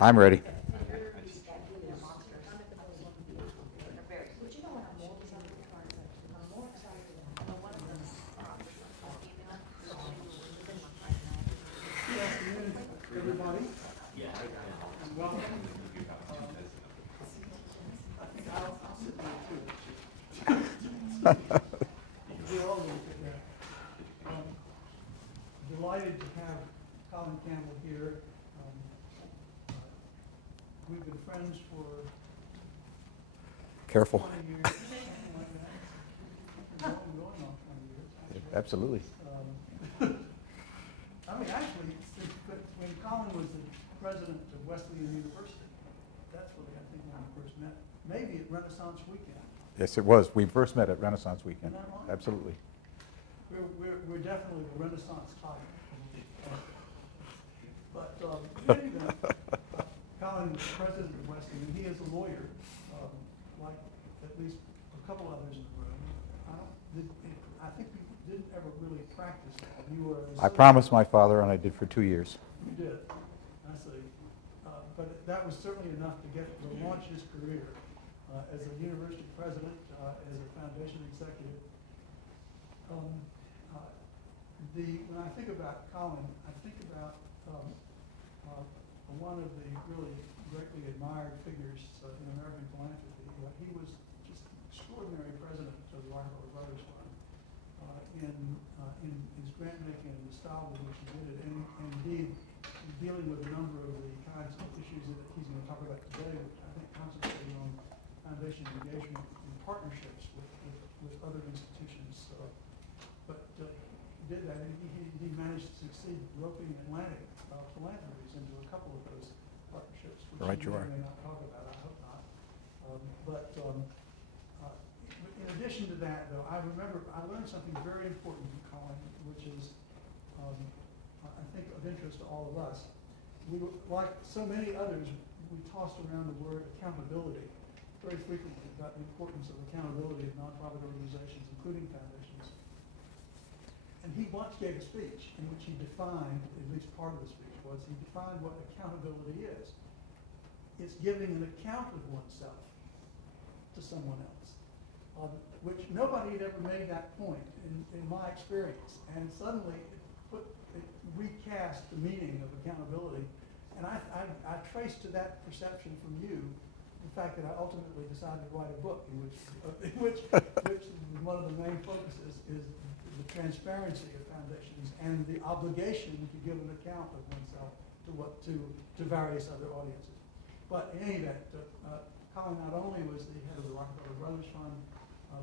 I'm ready. Everybody, and welcome. I think I'll sit there too. We're all going to sit there. Delighted to have Colin Campbell here. We've been friends for Careful. 20 years, something like that. Going on 20 years. Actually. Absolutely. I mean, actually, when Colin was the president of Wesleyan University, that's really, I think, when we first met. Maybe at Renaissance Weekend. Yes, it was. We first met at Renaissance Weekend. Isn't that right? Absolutely. We're definitely the Renaissance type. But anyway, Colin was president of Wesleyan, and he is a lawyer, like at least a couple others in the room. I think you didn't ever really practice law. You were. I promised my father, and I did for 2 years. You did. I see. But that was certainly enough to launch his career as a university president, as a foundation executive. When I think about Colin, I think about one of the really greatly admired figures in American philanthropy. He was just an extraordinary president of the Rockefeller Brothers Fund in his grant making and the style with which he did it, and indeed dealing with a number of the kinds of issues that he's going to talk about today, which I think concentrating on foundation engagement and partnerships with other institutions. But he did that, and he managed to succeed roping Atlantic philanthropies into a couple of those partnerships, which Right, he you are. may not talk about, I hope not. In addition to that, though, I learned something very important from Colin, which is, I think, of interest to all of us. We, like so many others, we tossed around the word accountability very frequently about the importance of accountability of nonprofit organizations, including foundations. And he once gave a speech in which he defined, at least part of the speech was, he defined what accountability is. It's giving an account of oneself to someone else, which nobody had ever made that point in my experience. And suddenly it recast the meaning of accountability. And I traced to that perception from you the fact that I ultimately decided to write a book in which one of the main focuses is the transparency of foundations and the obligation to give an account of oneself to various other audiences. But in any event, Colin not only was the head of the Rockefeller Brothers Fund,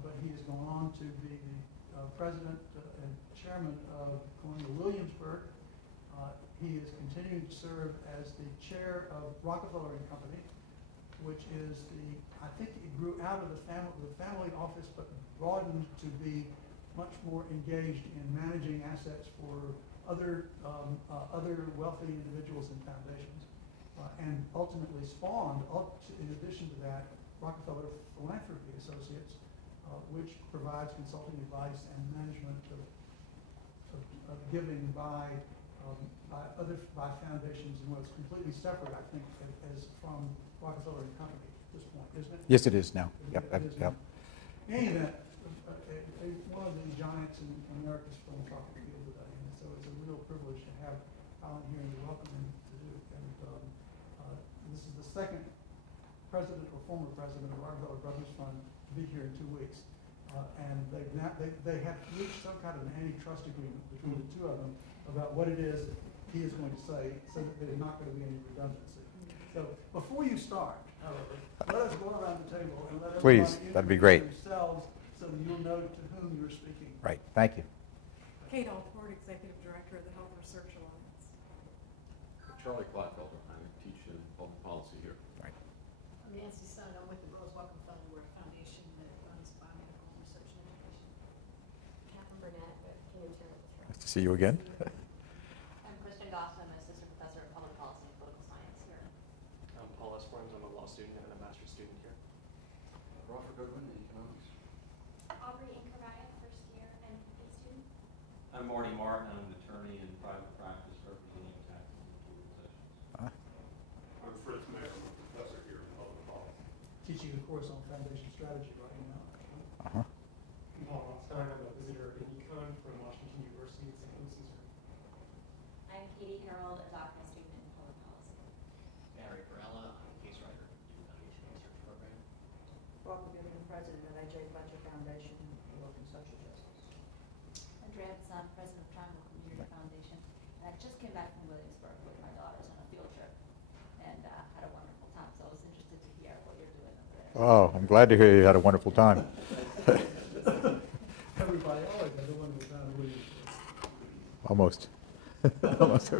but he has gone on to be the president and chairman of Colonial Williamsburg. He is continuing to serve as the chair of Rockefeller and Company, which is I think it grew out of the family office, but broadened to be much more engaged in managing assets for other wealthy individuals and foundations, and ultimately spawned, in addition to that, Rockefeller Philanthropy Associates, which provides consulting advice and management of giving by foundations, and what's completely separate, I think, as from Rockefeller and Company at this point, isn't it? Yes, it is now. Yep. In any event, one of the giants in America's philanthropic field today, and so it's a real privilege to have Colin here and to welcome him to do. And this is the second president or former president of Rockefeller Brothers Fund to be here in 2 weeks. And they have reached some kind of an antitrust agreement between the two of them about what it is that he is going to say, so that there's not going to be any redundancy. So before you start, however, let us go around the table and let everybody That'd be great. themselves so that you'll know to whom you're speaking. Right. Thank you. Kate Alford, Executive Director of the Health Research Alliance. Charlie Kleinfelder. I teach public policy here. Right. I'm Nancy Sun. I'm with the Rose Rockefeller. We're a foundation that funds biomedical research and education. Catherine Burnett with Mutuality. Nice to see you again. I'm Kristen Goff. I'm an assistant professor of public policy and political science here. I'm Paul Esperens. I'm a law student and a master's student here. Robert Goodwin, economics. Aubrey Incarvaya, first year and MPA student. I'm Marty Martin. I'm an attorney in private practice representing tax and organizations. I'm course on foundation strategy right now. Uh-huh. I'm Paul Rothstein. I'm a visitor in econ from Washington University in St. Louis, Missouri. I'm Katie Harold, a document student in public policy. Barry Varela, I'm a case writer in the Foundation Research Program. Welcome to the president of AJ Fletcher Foundation, work in social justice. Andrea Hassan, president of Triangle Community Foundation. And I just came back from Williamsburg with my daughters on a field trip and had a wonderful time. So I was interested to hear what you're doing over there. Oh, I'm glad to hear you had a wonderful time. Everybody always has a wonderful time with you. Almost. Almost.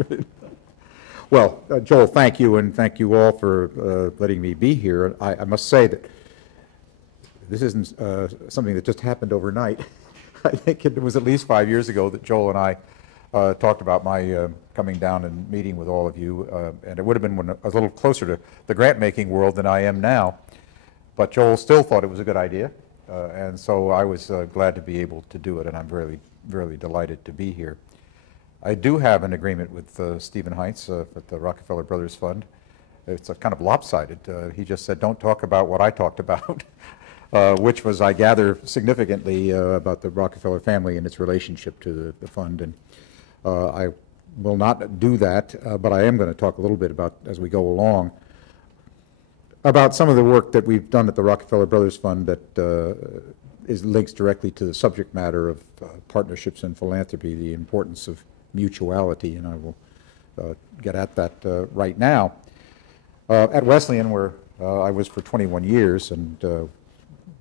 Well, Joel, thank you, and thank you all for letting me be here. I must say that this isn't something that just happened overnight. I think it was at least 5 years ago that Joel and I talked about my coming down and meeting with all of you, and it would have been when I was a little closer to the grant-making world than I am now. But Joel still thought it was a good idea, and so I was glad to be able to do it, and I'm really, really delighted to be here. I do have an agreement with Stephen Heinz at the Rockefeller Brothers Fund. It's a kind of lopsided. He just said, don't talk about what I talked about, which was, I gather, significantly about the Rockefeller family and its relationship to the fund. And I will not do that, but I am going to talk a little bit about, as we go along, about some of the work that we've done at the Rockefeller Brothers Fund that links directly to the subject matter of partnerships and philanthropy, the importance of mutuality, and I will get at that right now. At Wesleyan, where I was for 21 years, and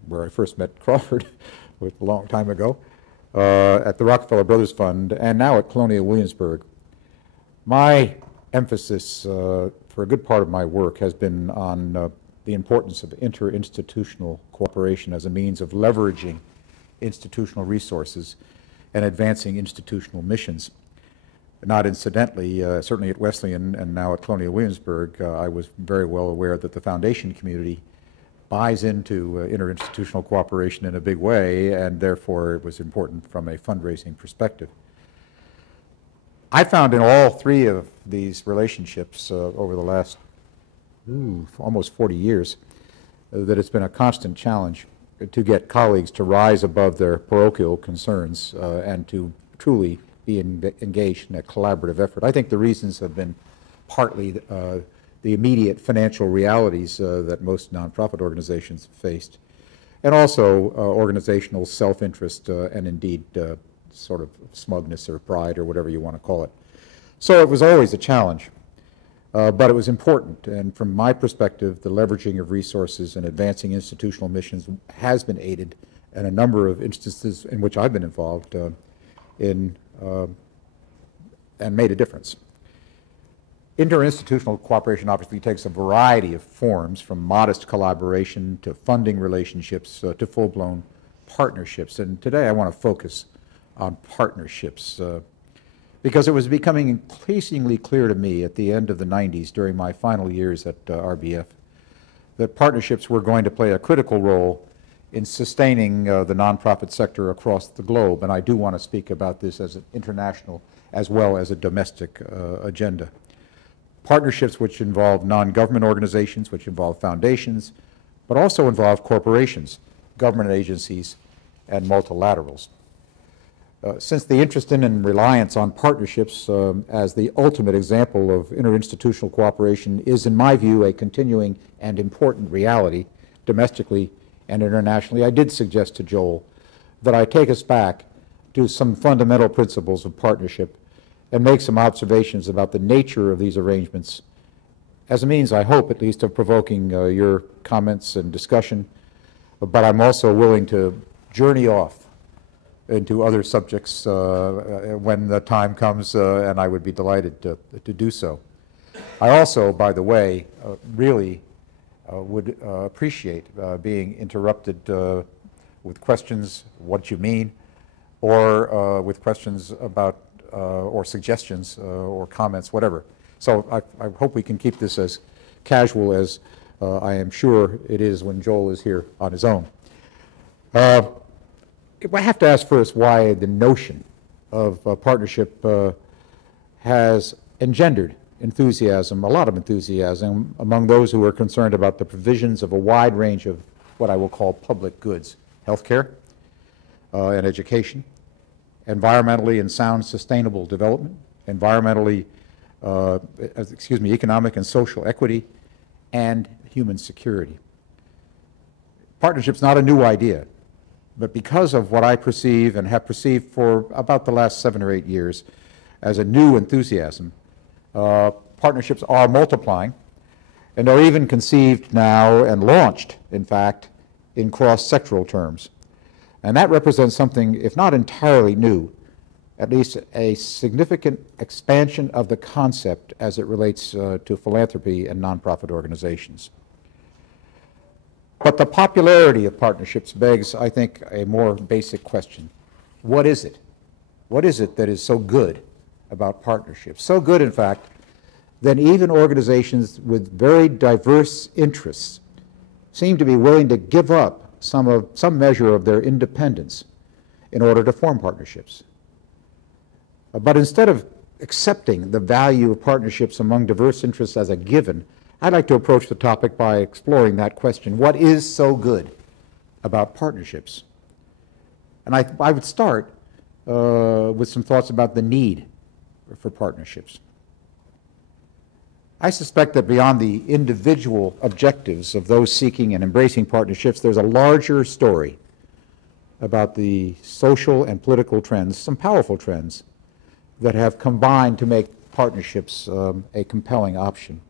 where I first met Crawford a long time ago, at the Rockefeller Brothers Fund, and now at Colonial Williamsburg, my emphasis for a good part of my work has been on the importance of interinstitutional cooperation as a means of leveraging institutional resources and advancing institutional missions. Not incidentally, certainly at Wesleyan and now at Colonial Williamsburg, I was very well aware that the foundation community buys into interinstitutional cooperation in a big way, and therefore it was important from a fundraising perspective. I found in all three of these relationships over the last almost 40 years that it's been a constant challenge to get colleagues to rise above their parochial concerns and to truly be engaged in a collaborative effort. I think the reasons have been partly the immediate financial realities that most nonprofit organizations faced, and also organizational self-interest and indeed sort of smugness or pride or whatever you want to call it. So it was always a challenge, but it was important, and from my perspective, the leveraging of resources and advancing institutional missions has been aided in a number of instances in which I've been involved in and made a difference. Interinstitutional cooperation obviously takes a variety of forms, from modest collaboration to funding relationships to full-blown partnerships. And today I want to focus on partnerships because it was becoming increasingly clear to me at the end of the 90s, during my final years at RBF, that partnerships were going to play a critical role in sustaining the nonprofit sector across the globe. And I do want to speak about this as an international as well as a domestic agenda. Partnerships which involve non-government organizations, which involve foundations, but also involve corporations, government agencies, and multilaterals. Since the interest in and reliance on partnerships as the ultimate example of interinstitutional cooperation is, in my view, a continuing and important reality domestically and internationally, I did suggest to Joel that I take us back to some fundamental principles of partnership and make some observations about the nature of these arrangements as a means, I hope at least, of provoking your comments and discussion. But I'm also willing to journey off into other subjects when the time comes, and I would be delighted to do so. I also, by the way, really would appreciate being interrupted with questions, what you mean, or with questions about, or suggestions or comments, whatever. So I hope we can keep this as casual as I am sure it is when Joel is here on his own. I have to ask first why the notion of partnership has engendered enthusiasm, a lot of enthusiasm, among those who are concerned about the provisions of a wide range of what I will call public goods: healthcare and education, environmentally and sound sustainable development, economic and social equity, and human security. Partnership's not a new idea, but because of what I perceive and have perceived for about the last 7 or 8 years as a new enthusiasm, partnerships are multiplying, and they're even conceived now and launched, in fact, in cross-sectoral terms. And that represents something, if not entirely new, at least a significant expansion of the concept as it relates to philanthropy and nonprofit organizations. But the popularity of partnerships begs, I think, a more basic question. What is it? What is it that is so good about partnerships? So good, in fact, that even organizations with very diverse interests seem to be willing to give up some measure of their independence in order to form partnerships. But instead of accepting the value of partnerships among diverse interests as a given, I'd like to approach the topic by exploring that question. What is so good about partnerships? And I would start with some thoughts about the need for partnerships. I suspect that beyond the individual objectives of those seeking and embracing partnerships, there's a larger story about the social and political trends, some powerful trends, that have combined to make partnerships a compelling option.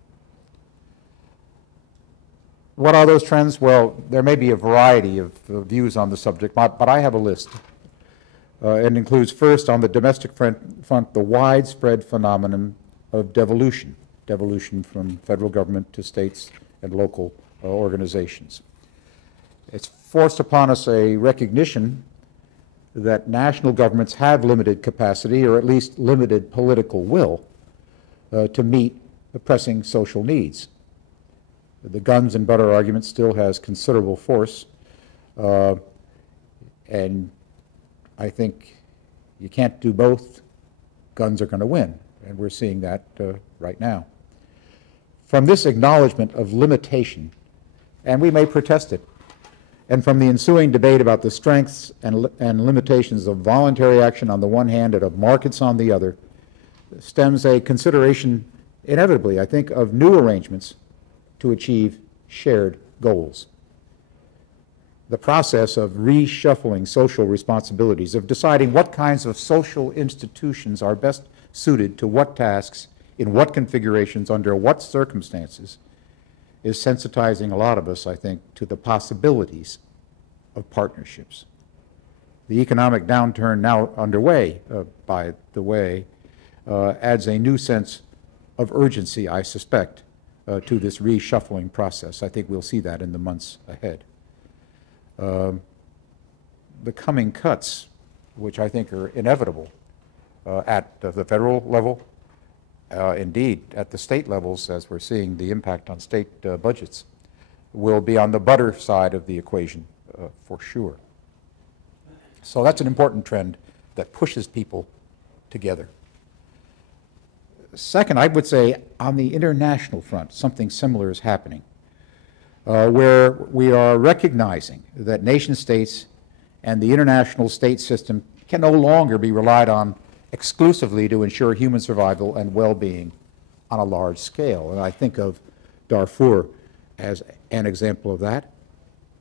What are those trends? Well, there may be a variety of views on the subject, but I have a list. It includes, first, on the domestic front, the widespread phenomenon of devolution from federal government to states and local organizations. It's forced upon us a recognition that national governments have limited capacity, or at least limited political will, to meet the pressing social needs. The guns and butter argument still has considerable force, and I think you can't do both. Guns are going to win, and we're seeing that right now. From this acknowledgement of limitation, and we may protest it, and from the ensuing debate about the strengths and limitations of voluntary action on the one hand and of markets on the other, stems a consideration, inevitably, I think, of new arrangements to achieve shared goals. The process of reshuffling social responsibilities, of deciding what kinds of social institutions are best suited to what tasks, in what configurations, under what circumstances, is sensitizing a lot of us, I think, to the possibilities of partnerships. The economic downturn now underway, by the way, adds a new sense of urgency, I suspect, to this reshuffling process. I think we'll see that in the months ahead. The coming cuts, which I think are inevitable at the federal level, indeed at the state levels, as we're seeing the impact on state budgets, will be on the butter side of the equation for sure. So that's an important trend that pushes people together. Second, I would say on the international front, something similar is happening, where we are recognizing that nation states and the international state system can no longer be relied on exclusively to ensure human survival and well-being on a large scale. And I think of Darfur as an example of that,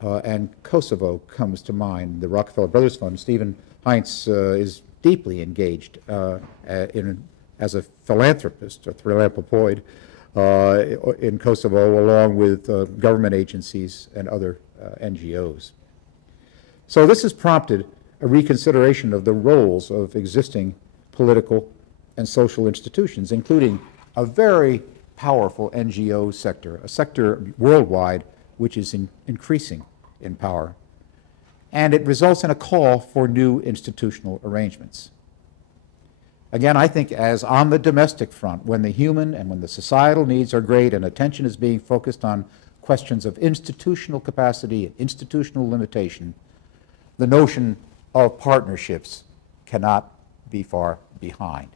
and Kosovo comes to mind. The Rockefeller Brothers Fund, Stephen Heinz is deeply engaged as a philanthropist, a philanthropoid, in Kosovo, along with government agencies and other NGOs. So this has prompted a reconsideration of the roles of existing political and social institutions, including a very powerful NGO sector, a sector worldwide which is increasing in power. And it results in a call for new institutional arrangements. Again, I think as on the domestic front, when the human and when the societal needs are great and attention is being focused on questions of institutional capacity and institutional limitation, the notion of partnerships cannot be far behind.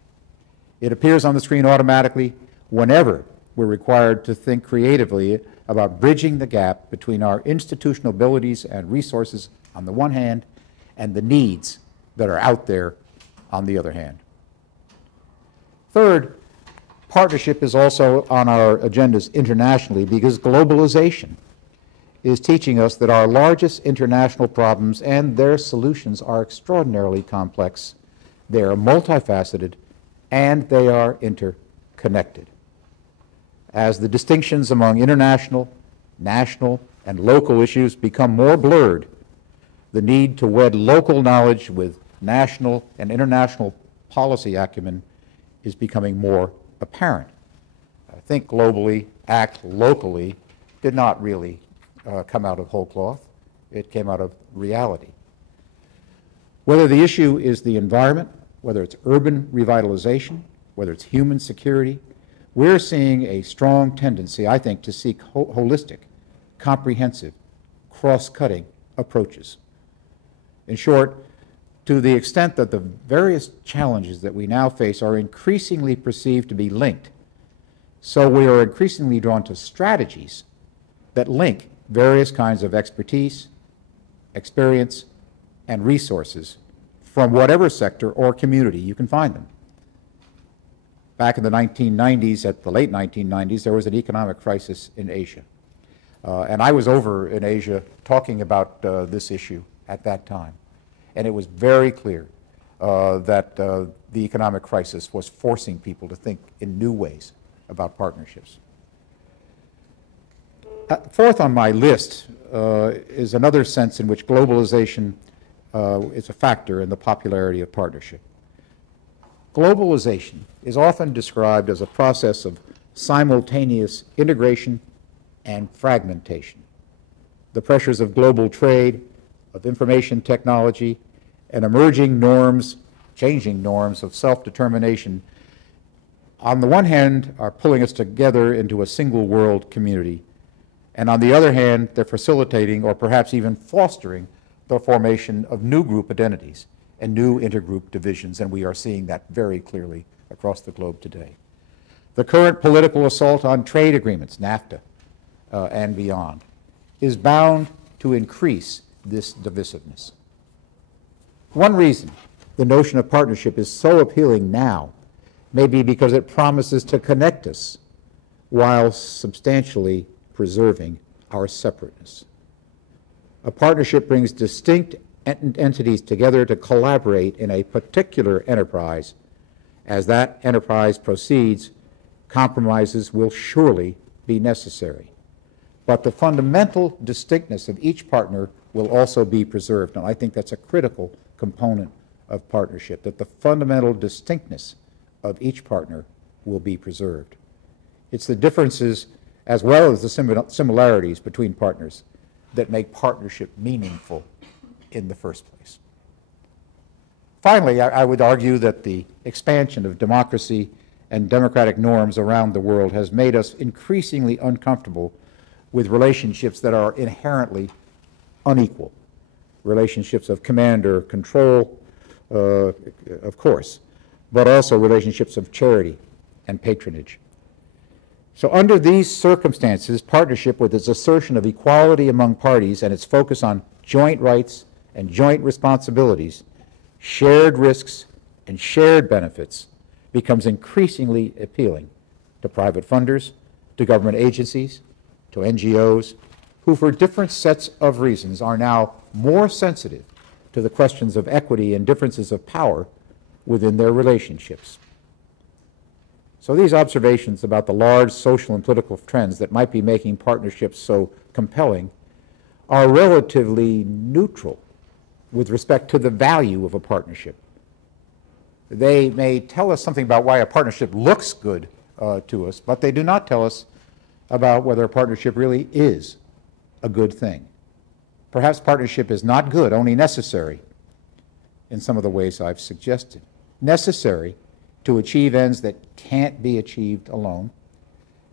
It appears on the screen automatically whenever we're required to think creatively about bridging the gap between our institutional abilities and resources on the one hand and the needs that are out there on the other hand. Third, partnership is also on our agendas internationally because globalization is teaching us that our largest international problems and their solutions are extraordinarily complex. They are multifaceted and they are interconnected. As the distinctions among international, national, and local issues become more blurred, the need to wed local knowledge with national and international policy acumen is becoming more apparent. Think globally, act locally did not really come out of whole cloth. It came out of reality. Whether the issue is the environment, whether it's urban revitalization, whether it's human security, we're seeing a strong tendency, I think, to seek holistic, comprehensive, cross-cutting approaches. In short, to the extent that the various challenges that we now face are increasingly perceived to be linked, so we are increasingly drawn to strategies that link various kinds of expertise, experience, and resources from whatever sector or community you can find them. Back in the 1990s, at the late 1990s, there was an economic crisis in Asia. And I was over in Asia talking about this issue at that time. And it was very clear that the economic crisis was forcing people to think in new ways about partnerships. Fourth on my list is another sense in which globalization is a factor in the popularity of partnership. Globalization is often described as a process of simultaneous integration and fragmentation. The pressures of global trade, of information technology, and emerging norms, changing norms of self-determination, on the one hand, are pulling us together into a single world community, and on the other hand, they're facilitating or perhaps even fostering the formation of new group identities and new intergroup divisions, and we are seeing that very clearly across the globe today. The current political assault on trade agreements, NAFTA, and beyond, is bound to increase this divisiveness. One reason the notion of partnership is so appealing now may be because it promises to connect us while substantially preserving our separateness. A partnership brings distinct entities together to collaborate in a particular enterprise. As that enterprise proceeds, compromises will surely be necessary. But the fundamental distinctness of each partner will also be preserved. And I think that's a critical component of partnership, that the fundamental distinctness of each partner will be preserved. It's the differences as well as the similarities between partners that make partnership meaningful in the first place. Finally, I would argue that the expansion of democracy and democratic norms around the world has made us increasingly uncomfortable with relationships that are inherently unequal. Relationships of command or control, of course, but also relationships of charity and patronage. So under these circumstances, partnership, with its assertion of equality among parties and its focus on joint rights and joint responsibilities, shared risks and shared benefits, becomes increasingly appealing to private funders, to government agencies, to NGOs, who for different sets of reasons are now more sensitive to the questions of equity and differences of power within their relationships. So these observations about the large social and political trends that might be making partnerships so compelling are relatively neutral with respect to the value of a partnership. They may tell us something about why a partnership looks good to us, but they do not tell us about whether a partnership really is a good thing. Perhaps partnership is not good, only necessary in some of the ways I've suggested. Necessary to achieve ends that can't be achieved alone.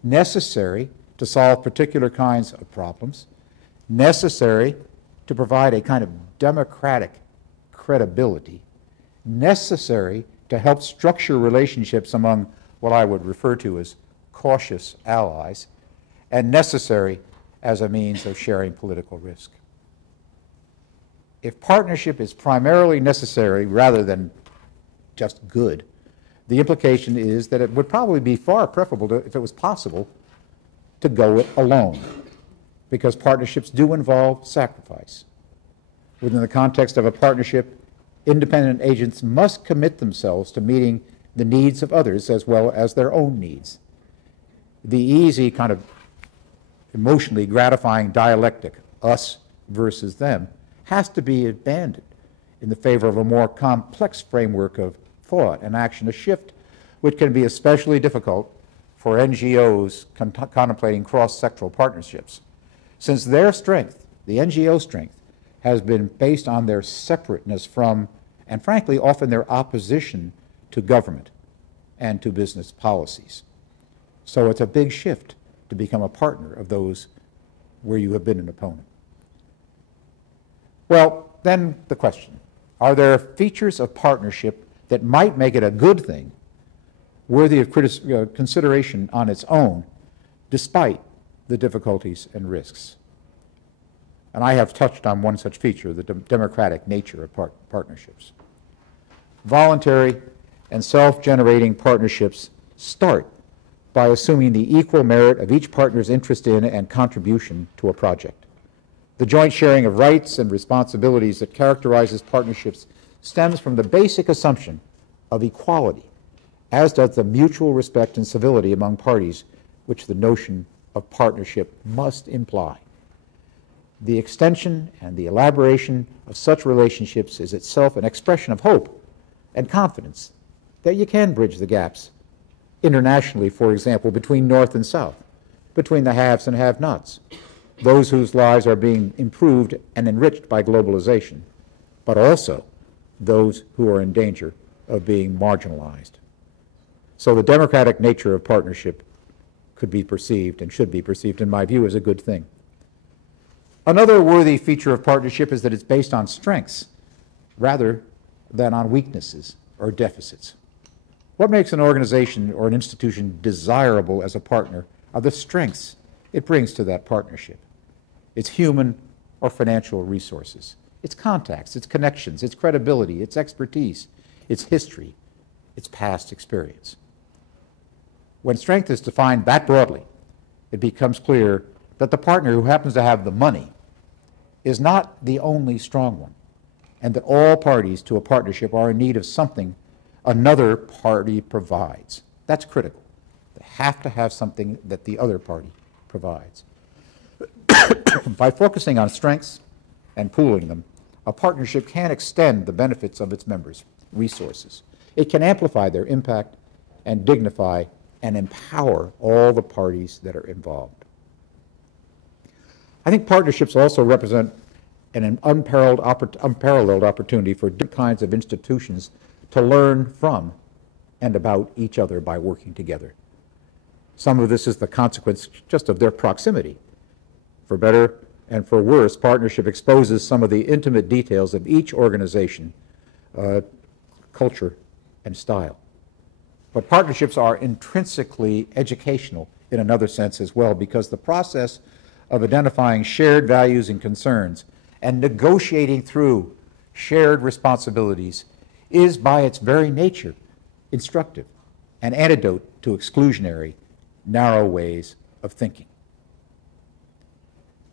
Necessary to solve particular kinds of problems. Necessary to provide a kind of democratic credibility. Necessary to help structure relationships among what I would refer to as cautious allies, and necessary as a means of sharing political risk. If partnership is primarily necessary rather than just good, the implication is that it would probably be far preferable, if it was possible, to go it alone, because partnerships do involve sacrifice. Within the context of a partnership, independent agents must commit themselves to meeting the needs of others as well as their own needs. The easy kind of emotionally gratifying dialectic, us versus them, has to be abandoned in the favor of a more complex framework of thought and action, a shift which can be especially difficult for NGOs contemplating cross-sectoral partnerships, since their strength, the NGO strength, has been based on their separateness from, and frankly, often their opposition to government and to business policies. So it's a big shift to become a partner of those where you have been an opponent. Well, then the question, are there features of partnership that might make it a good thing, worthy of consideration on its own, despite the difficulties and risks? And I have touched on one such feature, the democratic nature of partnerships. Voluntary and self-generating partnerships start by assuming the equal merit of each partner's interest in and contribution to a project. The joint sharing of rights and responsibilities that characterizes partnerships stems from the basic assumption of equality, as does the mutual respect and civility among parties, which the notion of partnership must imply. The extension and the elaboration of such relationships is itself an expression of hope and confidence that you can bridge the gaps internationally, for example, between North and South, between the haves and have-nots, those whose lives are being improved and enriched by globalization, but also those who are in danger of being marginalized. So the democratic nature of partnership could be perceived, and should be perceived, in my view, as a good thing. Another worthy feature of partnership is that it's based on strengths rather than on weaknesses or deficits. What makes an organization or an institution desirable as a partner are the strengths it brings to that partnership. Its human or financial resources, its contacts, its connections, its credibility, its expertise, its history, its past experience. When strength is defined that broadly, it becomes clear that the partner who happens to have the money is not the only strong one, and that all parties to a partnership are in need of something another party provides. That's critical. They have to have something that the other party provides. By focusing on strengths and pooling them, a partnership can extend the benefits of its members' resources. It can amplify their impact and dignify and empower all the parties that are involved. I think partnerships also represent an unparalleled opportunity for different kinds of institutions to learn from and about each other by working together. Some of this is the consequence just of their proximity. For better and for worse, partnership exposes some of the intimate details of each organization, culture, and style. But partnerships are intrinsically educational in another sense as well, because the process of identifying shared values and concerns and negotiating through shared responsibilities is by its very nature instructive, an antidote to exclusionary, narrow ways of thinking.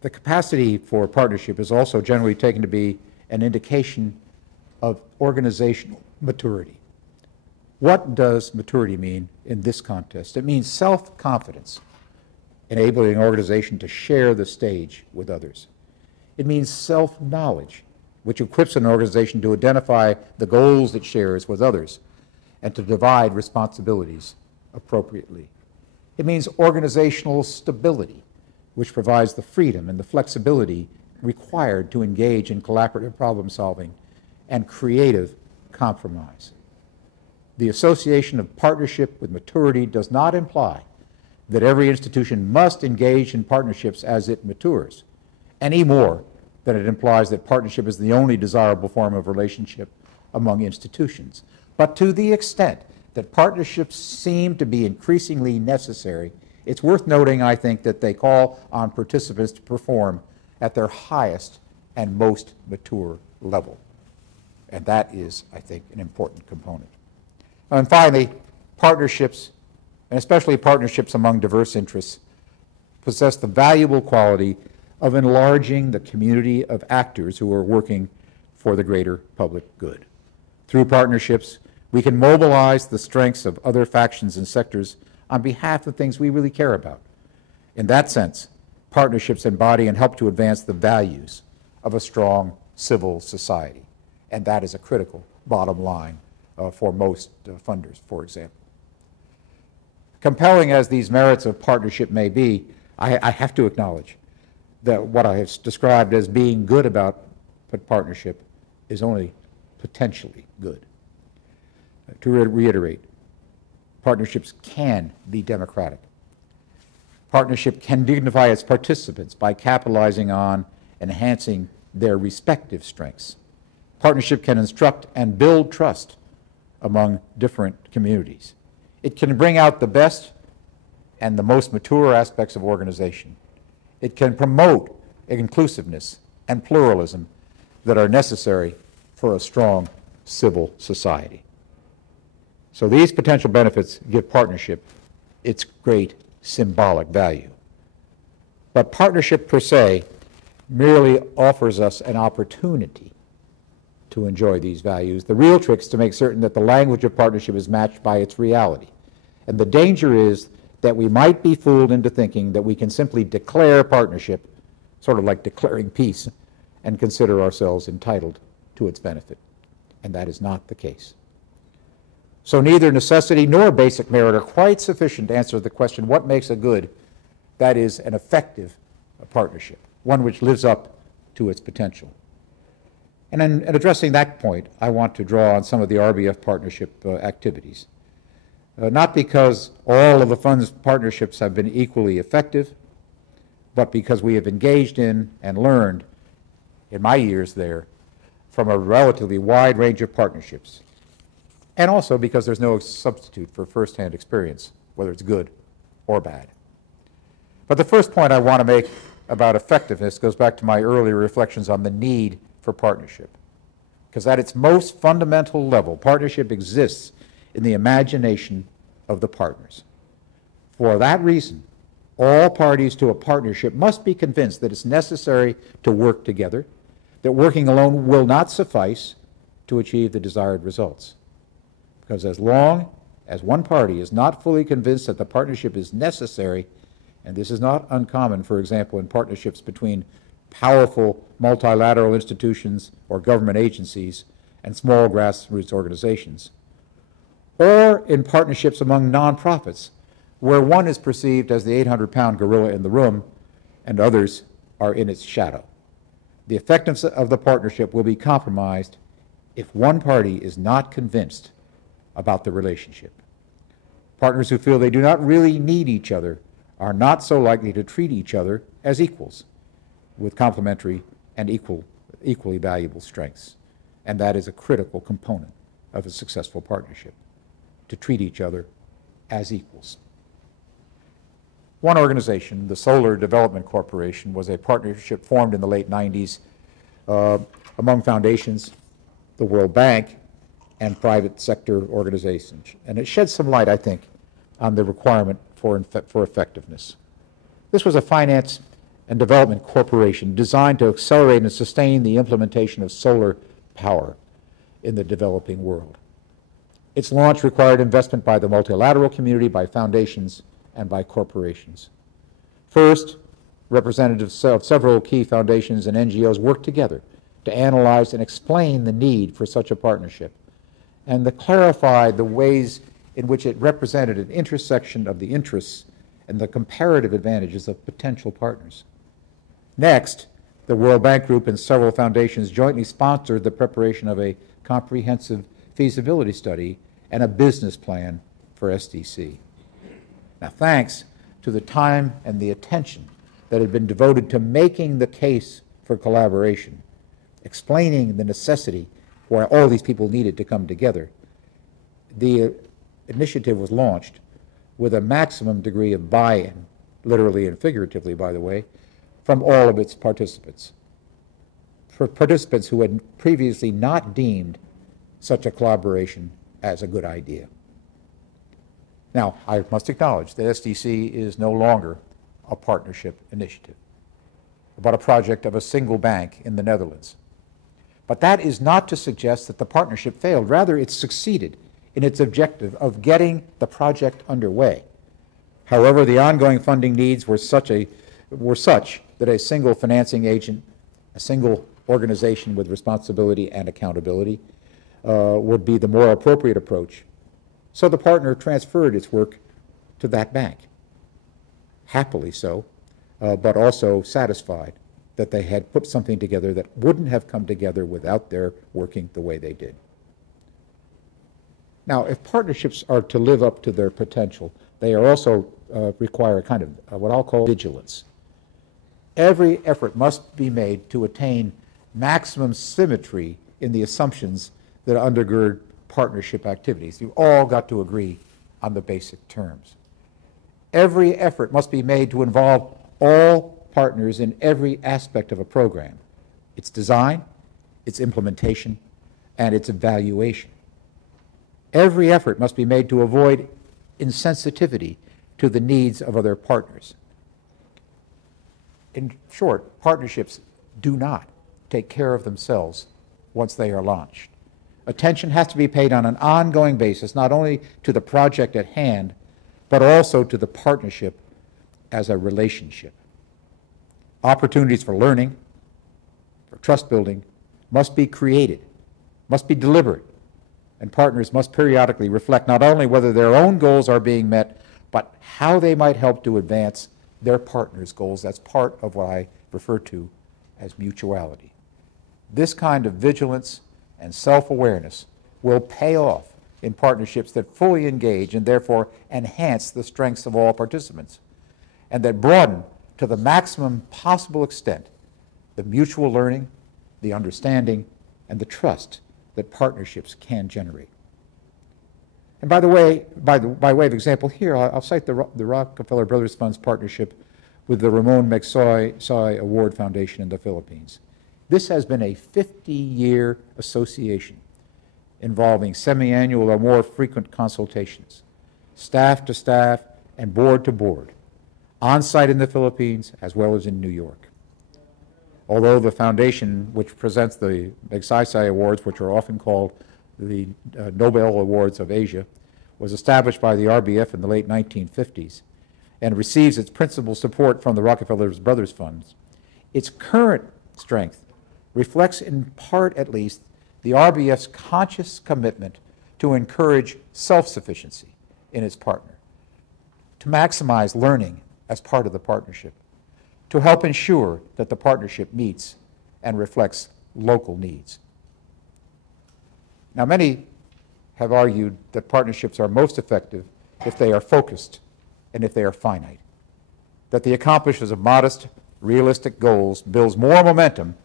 The capacity for partnership is also generally taken to be an indication of organizational maturity. What does maturity mean in this context? It means self-confidence, enabling an organization to share the stage with others. It means self-knowledge, which equips an organization to identify the goals it shares with others and to divide responsibilities appropriately. It means organizational stability, which provides the freedom and the flexibility required to engage in collaborative problem solving and creative compromise. The association of partnership with maturity does not imply that every institution must engage in partnerships as it matures, any more than it implies that partnership is the only desirable form of relationship among institutions. But to the extent that partnerships seem to be increasingly necessary, it's worth noting, I think, that they call on participants to perform at their highest and most mature level. And that is, I think, an important component. And finally, partnerships, and especially partnerships among diverse interests, possess the valuable quality of enlarging the community of actors who are working for the greater public good. Through partnerships, we can mobilize the strengths of other factions and sectors on behalf of things we really care about. In that sense, partnerships embody and help to advance the values of a strong civil society. And that is a critical bottom line for most funders, for example. Compelling as these merits of partnership may be, I have to acknowledge that what I have described as being good about partnership is only potentially good. To reiterate, partnerships can be democratic. Partnership can dignify its participants by capitalizing on enhancing their respective strengths. Partnership can instruct and build trust among different communities. It can bring out the best and the most mature aspects of organization. It can promote inclusiveness and pluralism that are necessary for a strong civil society. So these potential benefits give partnership its great symbolic value. But partnership per se merely offers us an opportunity to enjoy these values. The real trick is to make certain that the language of partnership is matched by its reality. And the danger is that we might be fooled into thinking that we can simply declare partnership, sort of like declaring peace, and consider ourselves entitled to its benefit. And that is not the case. So neither necessity nor basic merit are quite sufficient to answer the question, what makes a good, that is, an effective partnership, one which lives up to its potential? And in addressing that point, I want to draw on some of the RBF partnership activities. Not because all of the fund's partnerships have been equally effective, but because we have engaged in and learned, in my years there, from a relatively wide range of partnerships. And also because there's no substitute for firsthand experience, whether it's good or bad. But the first point I want to make about effectiveness goes back to my earlier reflections on the need for partnership. Because at its most fundamental level, partnership exists in the imagination of the partners. For that reason, all parties to a partnership must be convinced that it's necessary to work together, that working alone will not suffice to achieve the desired results. Because as long as one party is not fully convinced that the partnership is necessary, and this is not uncommon, for example, in partnerships between powerful multilateral institutions or government agencies and small grassroots organizations, or in partnerships among nonprofits, where one is perceived as the 800-pound gorilla in the room and others are in its shadow. The effectiveness of the partnership will be compromised if one party is not convinced about the relationship. Partners who feel they do not really need each other are not so likely to treat each other as equals, with complementary and equally valuable strengths. And that is a critical component of a successful partnership, to treat each other as equals. One organization, the Solar Development Corporation, was a partnership formed in the late 90s among foundations, the World Bank, and private sector organizations. And it sheds some light, I think, on the requirement for effectiveness. This was a finance and development corporation designed to accelerate and sustain the implementation of solar power in the developing world. Its launch required investment by the multilateral community, by foundations, and by corporations. First, representatives of several key foundations and NGOs worked together to analyze and explain the need for such a partnership, and to clarify the ways in which it represented an intersection of the interests and the comparative advantages of potential partners. Next, the World Bank Group and several foundations jointly sponsored the preparation of a comprehensive feasibility study and a business plan for SDC. Now, thanks to the time and the attention that had been devoted to making the case for collaboration, explaining the necessity why all these people needed to come together, the initiative was launched with a maximum degree of buy-in, literally and figuratively, by the way, from all of its participants. For participants who had previously not deemed such a collaboration as a good idea. Now, I must acknowledge that SDC is no longer a partnership initiative, but a project of a single bank in the Netherlands. But that is not to suggest that the partnership failed. Rather, it succeeded in its objective of getting the project underway. However, the ongoing funding needs were such that a single financing agent, a single organization with responsibility and accountability, would be the more appropriate approach. So the partner transferred its work to that bank. Happily so, but also satisfied that they had put something together that wouldn't have come together without their working the way they did. Now, if partnerships are to live up to their potential, they are also require a kind of what I'll call vigilance. Every effort must be made to attain maximum symmetry in the assumptions that undergird partnership activities. You've all got to agree on the basic terms. Every effort must be made to involve all partners in every aspect of a program, its design, its implementation, and its evaluation. Every effort must be made to avoid insensitivity to the needs of other partners. In short, partnerships do not take care of themselves once they are launched. Attention has to be paid on an ongoing basis, not only to the project at hand, but also to the partnership as a relationship. Opportunities for learning, for trust building, must be created, must be deliberate, and partners must periodically reflect not only whether their own goals are being met, but how they might help to advance their partners' goals. That's part of what I refer to as mutuality. This kind of vigilance and self-awareness will pay off in partnerships that fully engage and therefore enhance the strengths of all participants, and that broaden to the maximum possible extent the mutual learning, the understanding, and the trust that partnerships can generate. And by the way, by way of example here, I'll cite the Rockefeller Brothers Fund's partnership with the Ramon Magsaysay Award Foundation in the Philippines. This has been a 50-year association involving semi-annual or more frequent consultations, staff to staff and board to board, on-site in the Philippines as well as in New York. Although the foundation which presents the Magsaysay Awards, which are often called the Nobel Awards of Asia, was established by the RBF in the late 1950s and receives its principal support from the Rockefeller Brothers Funds, its current strength reflects in part at least the RBF's conscious commitment to encourage self-sufficiency in its partner, to maximize learning as part of the partnership, to help ensure that the partnership meets and reflects local needs. Now, many have argued that partnerships are most effective if they are focused and if they are finite, that the accomplishment of modest, realistic goals builds more momentum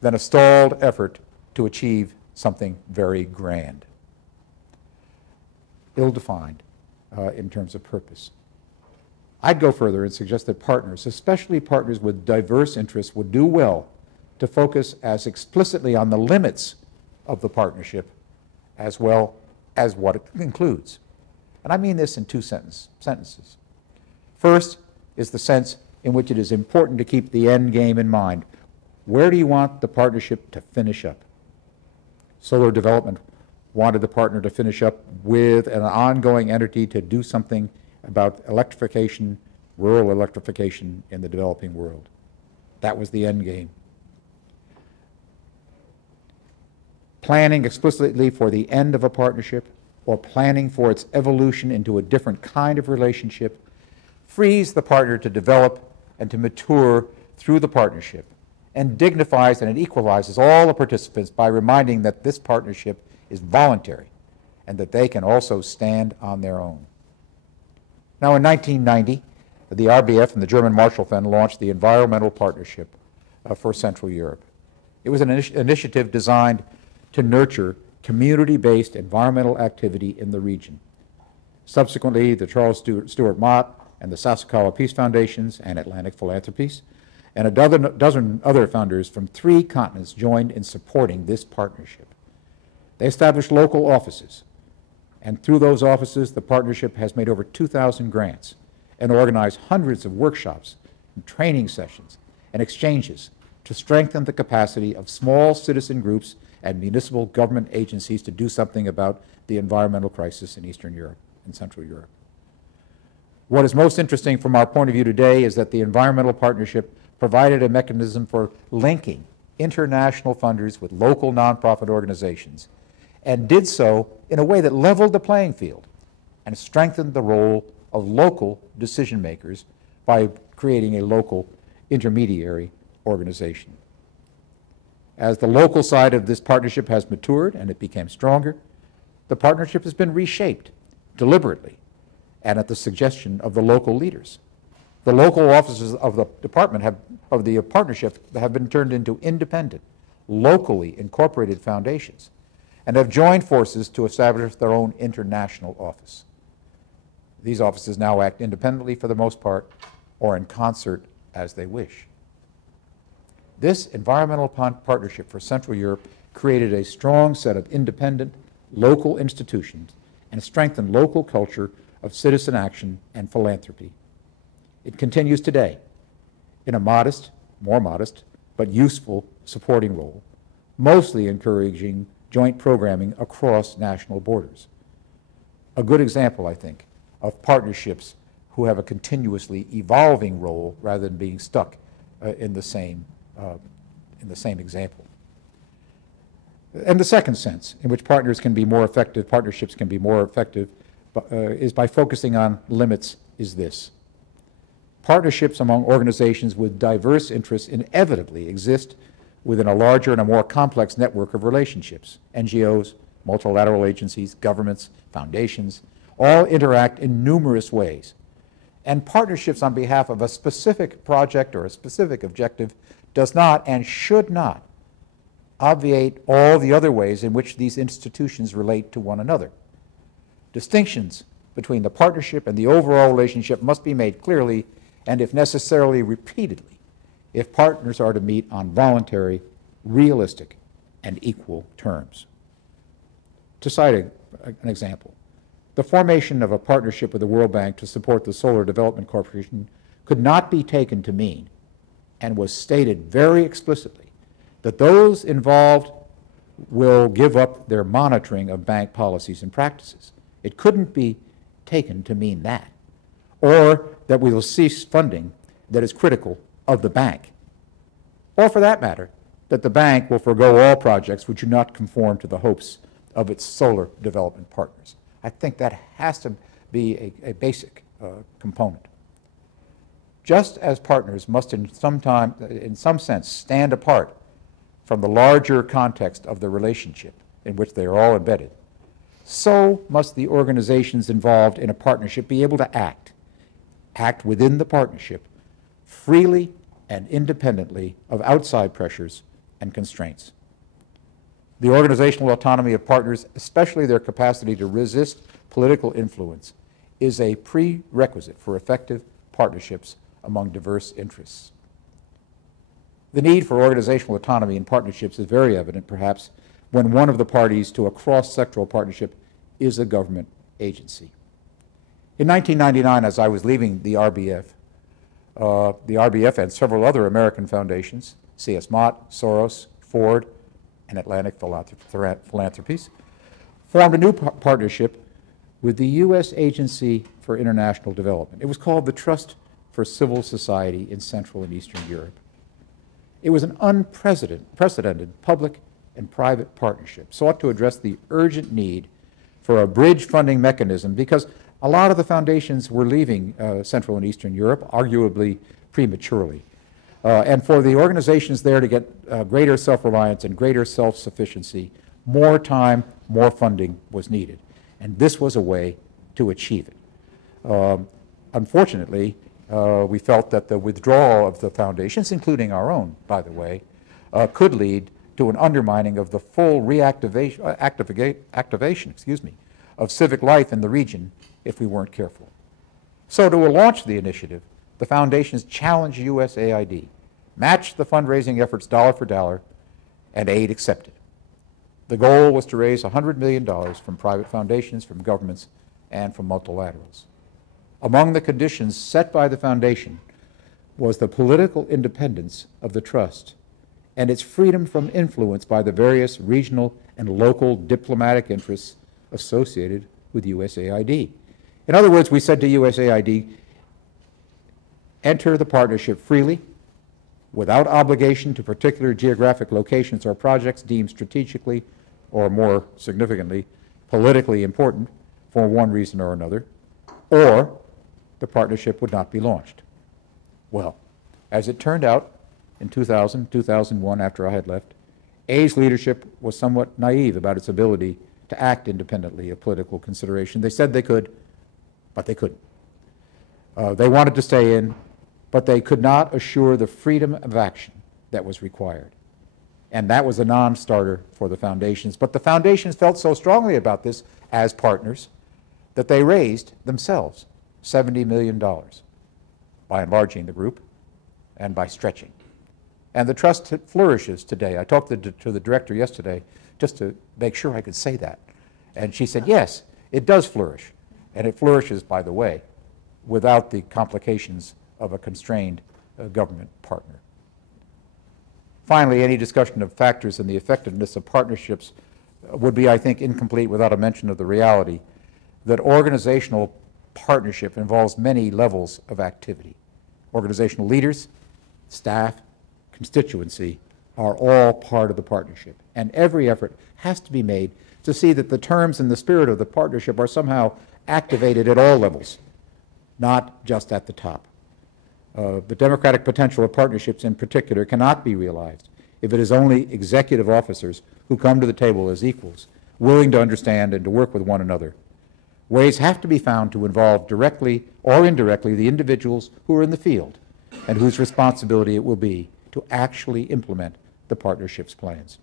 than a stalled effort to achieve something very grand, ill-defined in terms of purpose. I'd go further and suggest that partners, especially partners with diverse interests, would do well to focus as explicitly on the limits of the partnership as well as what it includes. And I mean this in two sentences. First is the sense in which it is important to keep the end game in mind. Where do you want the partnership to finish up? Solar Development wanted the partner to finish up with an ongoing entity to do something about electrification, rural electrification in the developing world. That was the end game. Planning explicitly for the end of a partnership or planning for its evolution into a different kind of relationship frees the partner to develop and to mature through the partnership and dignifies and it equalizes all the participants by reminding that this partnership is voluntary and that they can also stand on their own. Now, in 1990, the RBF and the German Marshall Fund launched the Environmental Partnership for Central Europe. It was an initiative designed to nurture community-based environmental activity in the region. Subsequently, the Charles Stewart Mott and the Sasakawa Peace Foundations and Atlantic Philanthropies, and a dozen other founders from 3 continents joined in supporting this partnership. They established local offices, and through those offices, the partnership has made over 2,000 grants and organized hundreds of workshops and training sessions and exchanges to strengthen the capacity of small citizen groups and municipal government agencies to do something about the environmental crisis in Eastern Europe and Central Europe. What is most interesting from our point of view today is that the environmental partnership provided a mechanism for linking international funders with local nonprofit organizations, and did so in a way that leveled the playing field and strengthened the role of local decision makers by creating a local intermediary organization. As the local side of this partnership has matured and it became stronger, the partnership has been reshaped deliberately and at the suggestion of the local leaders. The local offices of the partnership have been turned into independent, locally incorporated foundations and have joined forces to establish their own international office. These offices now act independently for the most part or in concert as they wish. This environmental partnership for Central Europe created a strong set of independent local institutions and strengthened local culture of citizen action and philanthropy. It continues today in a modest, more modest, but useful supporting role, mostly encouraging joint programming across national borders. A good example, I think, of partnerships who have a continuously evolving role rather than being stuck in the same example. And the second sense in which partnerships can be more effective, is by focusing on limits is this. Partnerships among organizations with diverse interests inevitably exist within a larger and a more complex network of relationships. NGOs, multilateral agencies, governments, foundations, all interact in numerous ways. And partnerships on behalf of a specific project or a specific objective does not and should not obviate all the other ways in which these institutions relate to one another. Distinctions between the partnership and the overall relationship must be made clearly and, if necessarily, repeatedly, if partners are to meet on voluntary, realistic, and equal terms. To cite an example, the formation of a partnership with the World Bank to support the Solar Development Corporation could not be taken to mean, and was stated very explicitly, that those involved will give up their monitoring of bank policies and practices. It couldn't be taken to mean that, or that we will cease funding that is critical of the bank, or for that matter, that the bank will forego all projects which do not conform to the hopes of its solar development partners. I think that has to be a basic component. Just as partners must in some sense stand apart from the larger context of the relationship in which they are all embedded, so must the organizations involved in a partnership be able to act within the partnership freely and independently of outside pressures and constraints. The organizational autonomy of partners, especially their capacity to resist political influence, is a prerequisite for effective partnerships among diverse interests. The need for organizational autonomy in partnerships is very evident, perhaps, when one of the parties to a cross-sectoral partnership is a government agency. In 1999, as I was leaving the RBF and several other American foundations, C.S. Mott, Soros, Ford, and Atlantic Philanthropies, formed a new partnership with the U.S. Agency for International Development. It was called the Trust for Civil Society in Central and Eastern Europe. It was an unprecedented public and private partnership, sought to address the urgent need for a bridge funding mechanism because a lot of the foundations were leaving Central and Eastern Europe, arguably prematurely. And for the organizations there to get greater self-reliance and greater self-sufficiency, more time, more funding was needed. And this was a way to achieve it. Unfortunately, we felt that the withdrawal of the foundations, including our own, by the way, could lead to an undermining of the full activation of civic life in the region if we weren't careful. So to launch the initiative, the foundations challenged USAID, matched the fundraising efforts dollar for dollar, and aid accepted. The goal was to raise $100 million from private foundations, from governments, and from multilaterals. Among the conditions set by the foundation was the political independence of the trust and its freedom from influence by the various regional and local diplomatic interests associated with USAID. In other words, we said to USAID, enter the partnership freely, without obligation to particular geographic locations or projects deemed strategically or, more significantly, politically important for one reason or another, or the partnership would not be launched. Well, as it turned out, in 2000, 2001, after I had left, A's leadership was somewhat naive about its ability to act independently of political consideration. They said they could, but they couldn't. They wanted to stay in, but they could not assure the freedom of action that was required. And that was a non-starter for the foundations. But the foundations felt so strongly about this as partners that they raised themselves $70 million by enlarging the group and by stretching. And the trust flourishes today. I talked to the director yesterday just to make sure I could say that. And she said, yes, it does flourish. And it flourishes, by the way, without the complications of a constrained government partner. Finally, any discussion of factors in the effectiveness of partnerships would be, I think, incomplete without a mention of the reality that organizational partnership involves many levels of activity. Organizational leaders, staff, constituency are all part of the partnership, and every effort has to be made to see that the terms and the spirit of the partnership are somehow activated at all levels, not just at the top. The democratic potential of partnerships in particular cannot be realized if it is only executive officers who come to the table as equals, willing to understand and to work with one another. Ways have to be found to involve directly or indirectly the individuals who are in the field and whose responsibility it will be to actually implement the partnership's plans.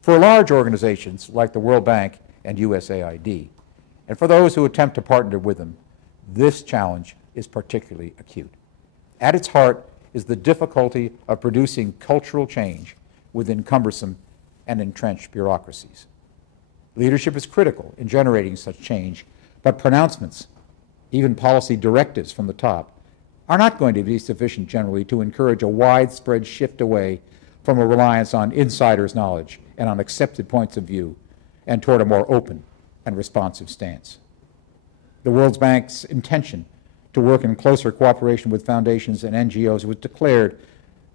For large organizations like the World Bank and USAID, and for those who attempt to partner with them, this challenge is particularly acute. At its heart is the difficulty of producing cultural change within cumbersome and entrenched bureaucracies. Leadership is critical in generating such change, but pronouncements, even policy directives from the top, are not going to be sufficient generally to encourage a widespread shift away from a reliance on insiders' knowledge and on accepted points of view and toward a more open and responsive stance. The World Bank's intention to work in closer cooperation with foundations and NGOs was declared,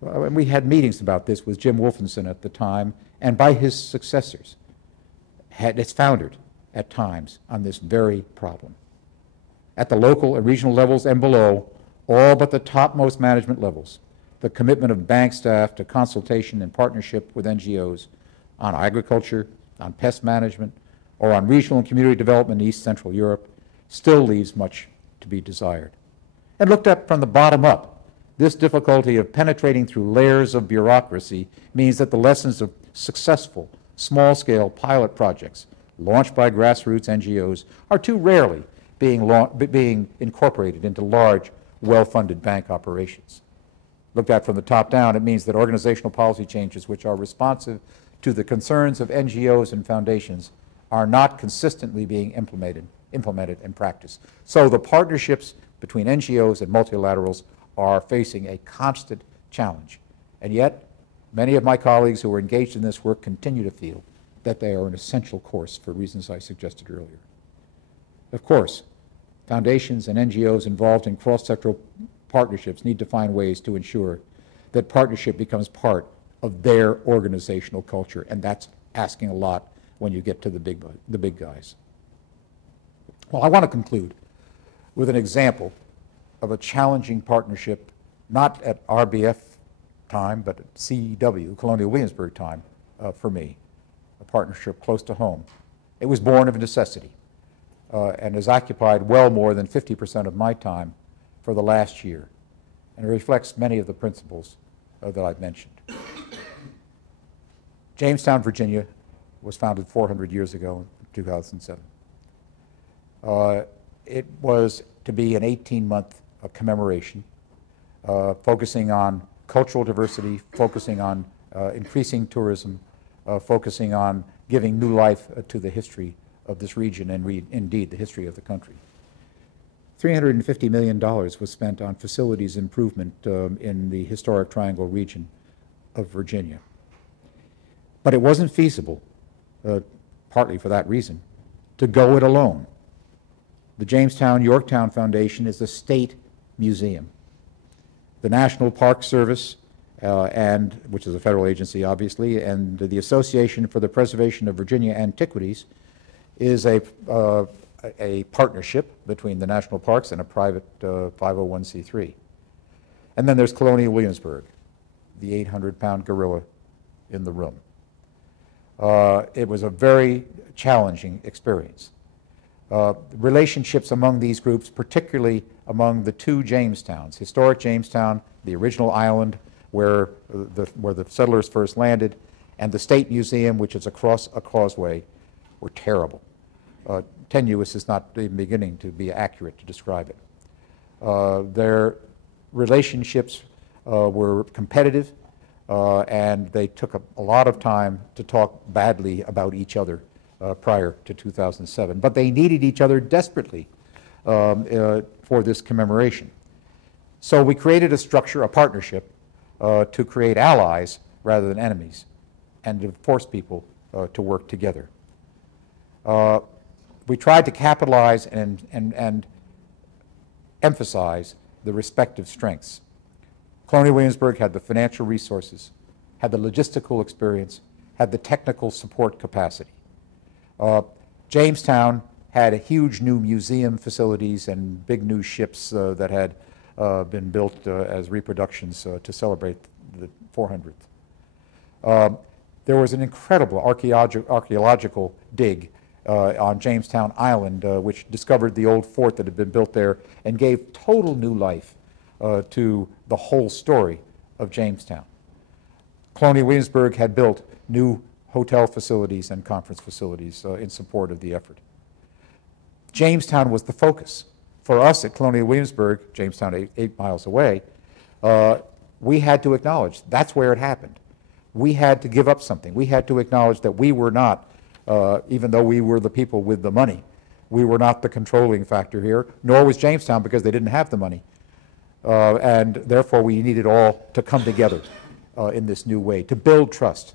and we had meetings about this with Jim Wolfenson at the time, and by his successors. It's foundered at times on this very problem. At the local and regional levels and below, all but the topmost management levels, the commitment of bank staff to consultation and partnership with NGOs on agriculture, on pest management, or on regional and community development in East Central Europe still leaves much to be desired. And looked at from the bottom up, this difficulty of penetrating through layers of bureaucracy means that the lessons of successful small-scale pilot projects launched by grassroots NGOs are too rarely being incorporated into large, well-funded bank operations. Looked at from the top down, it means that organizational policy changes which are responsive to the concerns of NGOs and foundations are not consistently being implemented in practice. So the partnerships between NGOs and multilaterals are facing a constant challenge. And yet, many of my colleagues who are engaged in this work continue to feel that they are an essential course for reasons I suggested earlier. Of course, foundations and NGOs involved in cross-sectoral partnerships need to find ways to ensure that partnership becomes part of their organizational culture, and that's asking a lot when you get to the big guys. Well, I want to conclude with an example of a challenging partnership, not at RBF time, but at CEW, Colonial Williamsburg time, for me, a partnership close to home. It was born of necessity and has occupied well more than 50% of my time for the last year, and it reflects many of the principles that I've mentioned. Jamestown, Virginia was founded 400 years ago in 2007. It was to be an 18-month commemoration, focusing on cultural diversity, focusing on increasing tourism, focusing on giving new life to the history of this region and indeed the history of the country. $350 million was spent on facilities improvement in the historic Triangle region of Virginia. But it wasn't feasible, partly for that reason, to go it alone. The Jamestown-Yorktown Foundation is a state museum. The National Park Service, which is a federal agency, obviously, and the Association for the Preservation of Virginia Antiquities is a partnership between the national parks and a private 501c3. And then there's Colonial Williamsburg, the 800-pound gorilla in the room. It was a very challenging experience. Relationships among these groups, particularly among the two Jamestowns, historic Jamestown, the original island where the settlers first landed, and the State Museum, which is across a causeway, were terrible. Tenuous is not even beginning to be accurate to describe it. Their relationships were competitive, and they took a lot of time to talk badly about each other prior to 2007. But they needed each other desperately for this commemoration. So we created a structure, a partnership, to create allies rather than enemies, and to force people to work together. We tried to capitalize and emphasize the respective strengths. Colonial Williamsburg had the financial resources, had the logistical experience, had the technical support capacity. Jamestown had a huge new museum facilities and big new ships that had been built as reproductions to celebrate the 400th. There was an incredible archaeological dig on Jamestown Island, which discovered the old fort that had been built there and gave total new life to the whole story of Jamestown. Colonial Williamsburg had built new hotel facilities and conference facilities in support of the effort. Jamestown was the focus. For us at Colonial Williamsburg, Jamestown 8 miles away, we had to acknowledge that's where it happened. We had to give up something. We had to acknowledge that we were not, even though we were the people with the money, we were not the controlling factor here, nor was Jamestown because they didn't have the money. And therefore we needed all to come together in this new way, to build trust,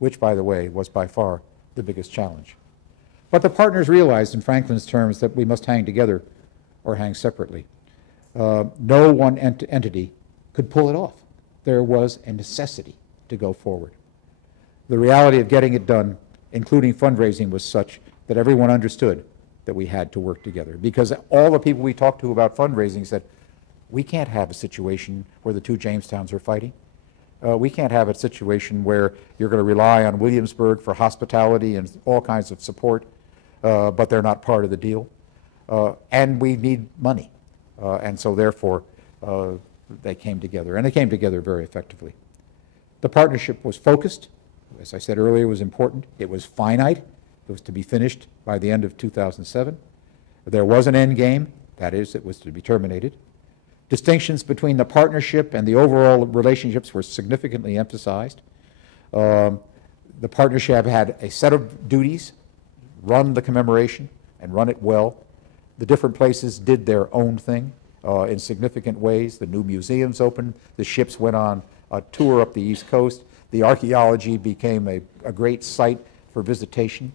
which, by the way, was by far the biggest challenge. But the partners realized, in Franklin's terms, that we must hang together or hang separately. No one entity could pull it off. There was a necessity to go forward. The reality of getting it done, including fundraising, was such that everyone understood that we had to work together. Because all the people we talked to about fundraising said, we can't have a situation where the two Jamestowns are fighting. We can't have a situation where you're going to rely on Williamsburg for hospitality and all kinds of support, but they're not part of the deal. And we need money. And so therefore, they came together, and they came together very effectively. The partnership was focused. As I said earlier, it was important. It was finite. It was to be finished by the end of 2007. There was an end game. That is, it was to be terminated. Distinctions between the partnership and the overall relationships were significantly emphasized. The partnership had a set of duties, run the commemoration and run it well. The different places did their own thing in significant ways. The new museums opened. The ships went on a tour up the East Coast. The archaeology became a great site for visitation.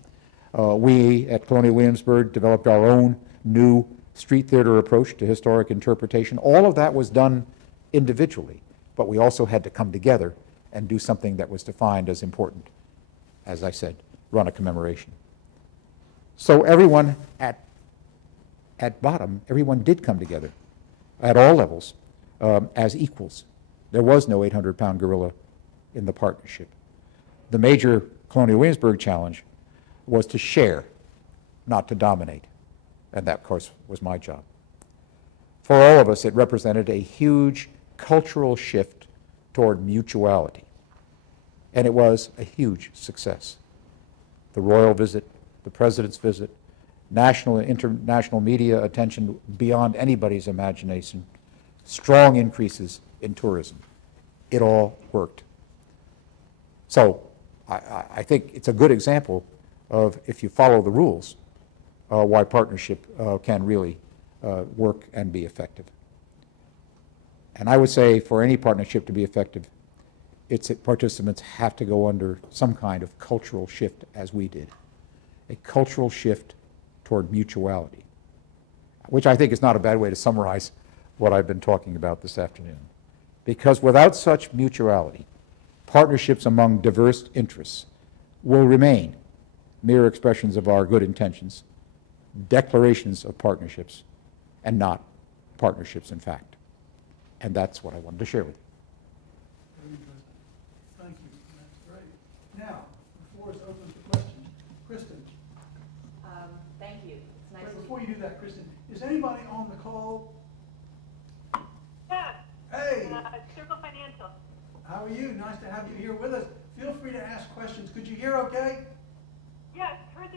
We at Colonial Williamsburg developed our own new street theater approach to historic interpretation. All of that was done individually, but we also had to come together and do something that was defined as important. As I said, run a commemoration. So everyone at bottom, everyone did come together at all levels as equals. There was no 800-pound gorilla in the partnership. The major Colonial Williamsburg challenge was to share, not to dominate. And that, of course, was my job. For all of us, it represented a huge cultural shift toward mutuality. And it was a huge success. The royal visit, the president's visit, national and international media attention beyond anybody's imagination, strong increases in tourism. It all worked. So I think it's a good example of, if you follow the rules, why partnership can really work and be effective. And I would say for any partnership to be effective, its participants have to go under some kind of cultural shift, as we did. A cultural shift toward mutuality, which I think is not a bad way to summarize what I've been talking about this afternoon. Because without such mutuality, partnerships among diverse interests will remain mere expressions of our good intentions, declarations of partnerships, and not partnerships in fact. And that's what I wanted to share with you. Very interesting. Thank you. That's great. Now, the floor is open for questions. Kristen. Thank you. It's nice Wait, to before you do that, Kristen, is anybody on the call? Yeah. Hey, Circle Financial. how are you? Nice to have you here with us. Feel free to ask questions. Could you hear okay? Yes, heard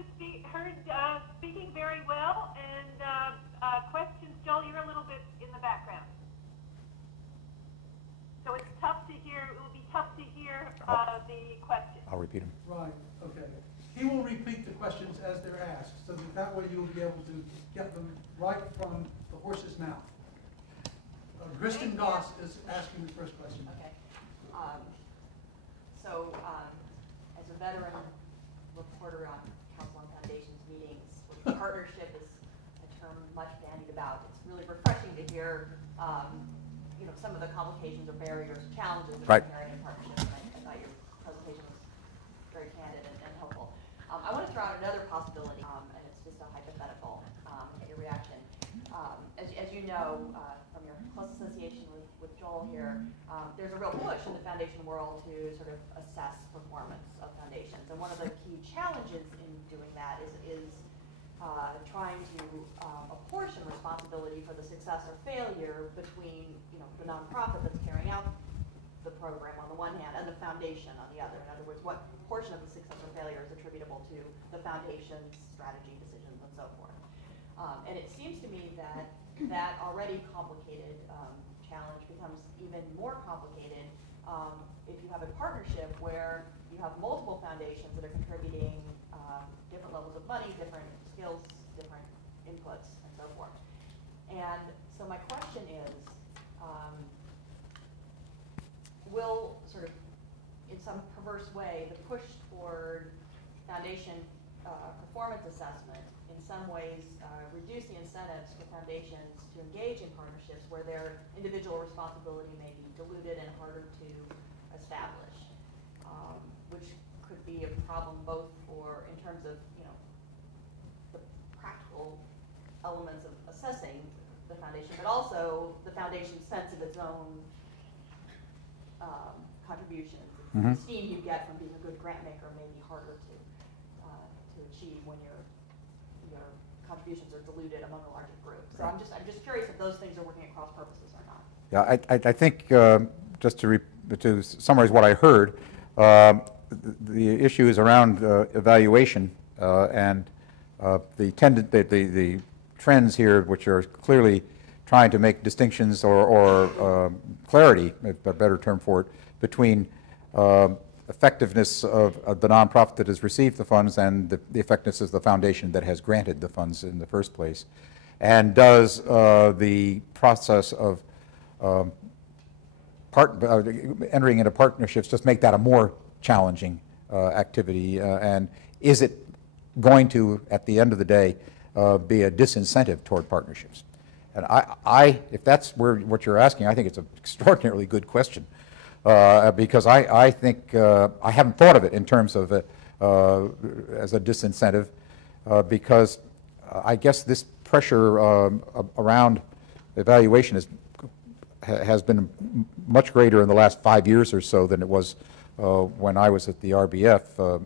speaking very well, and questions. Joel, you're a little bit in the background, so it's tough to hear. It will be tough to hear the questions. I'll repeat them. Right, okay. He will repeat the questions as they're asked, so that way you'll be able to get them right from the horse's mouth. Kristen Goss is asking the first question. Okay. As a veteran reporter on council and foundations meetings, partnership is a term much bandied about. It's really refreshing to hear, some of the complications or barriers, challenges of inherent in partnerships. I thought your presentation was very candid and helpful. I want to throw out another possibility, and it's just a hypothetical. Get your reaction. As you know, from your close association with Joel here, there's a real push in the foundation world to sort of assess performance of foundations. And one of the key challenges in doing that is trying to apportion responsibility for the success or failure between the nonprofit that's carrying out the program on the one hand and the foundation on the other. In other words, what portion of the success or failure is attributable to the foundation's strategy, decisions, and so forth. And it seems to me that that already complicated challenge becomes even more complicated if you have a partnership where you have multiple foundations that are contributing different levels of money, different skills, different inputs, and so forth. And so my question is, will sort of, in some perverse way, the push toward foundation performance assessment in some ways reduce the incentives for foundations to engage in partnerships where their individual responsibility may be diluted and harder to establish, which could be a problem both in terms of the practical elements of assessing the foundation, but also the foundation's sense of its own contributions. The esteem you get from being a good grant maker may be harder to achieve when your contributions are diluted among a larger group. So I'm just curious if those things are working at cross purposes or not. Yeah, I think just to summarize what I heard, the issue is around evaluation and the trends here, which are clearly trying to make distinctions or clarity, a better term for it, between effectiveness of the nonprofit that has received the funds and the effectiveness of the foundation that has granted the funds in the first place. And does the process of entering into partnerships just make that a more challenging activity? And is it going to, at the end of the day, be a disincentive toward partnerships? And if that's what you're asking, I think it's an extraordinarily good question. Because I think I haven't thought of it in terms of as a disincentive, because I guess this pressure around evaluation has been much greater in the last 5 years or so than it was when I was at the RBF.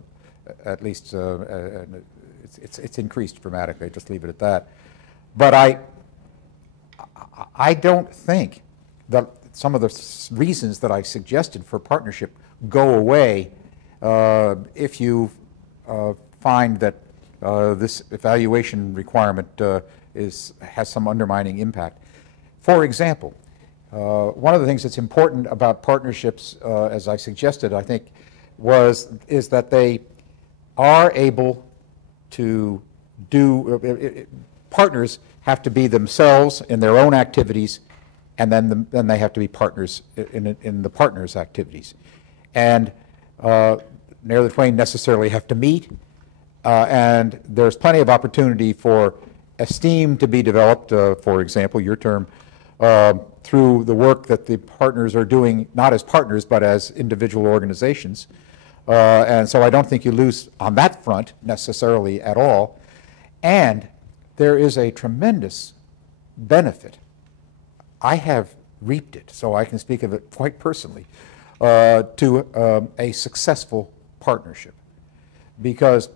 At least it's increased dramatically. Just leave it at that. But I don't think that some of the reasons that I suggested for partnership go away if you find that this evaluation requirement has some undermining impact. For example, one of the things that's important about partnerships, as I suggested, I think, is that they are able to partners have to be themselves in their own activities, and then they have to be partners in the partners' activities. And ne'er the twain necessarily have to meet, and there's plenty of opportunity for esteem to be developed, for example, your term, through the work that the partners are doing, not as partners, but as individual organizations. And so I don't think you lose on that front necessarily at all. And there is a tremendous benefit. I have reaped it, so I can speak of it quite personally, to a successful partnership. Because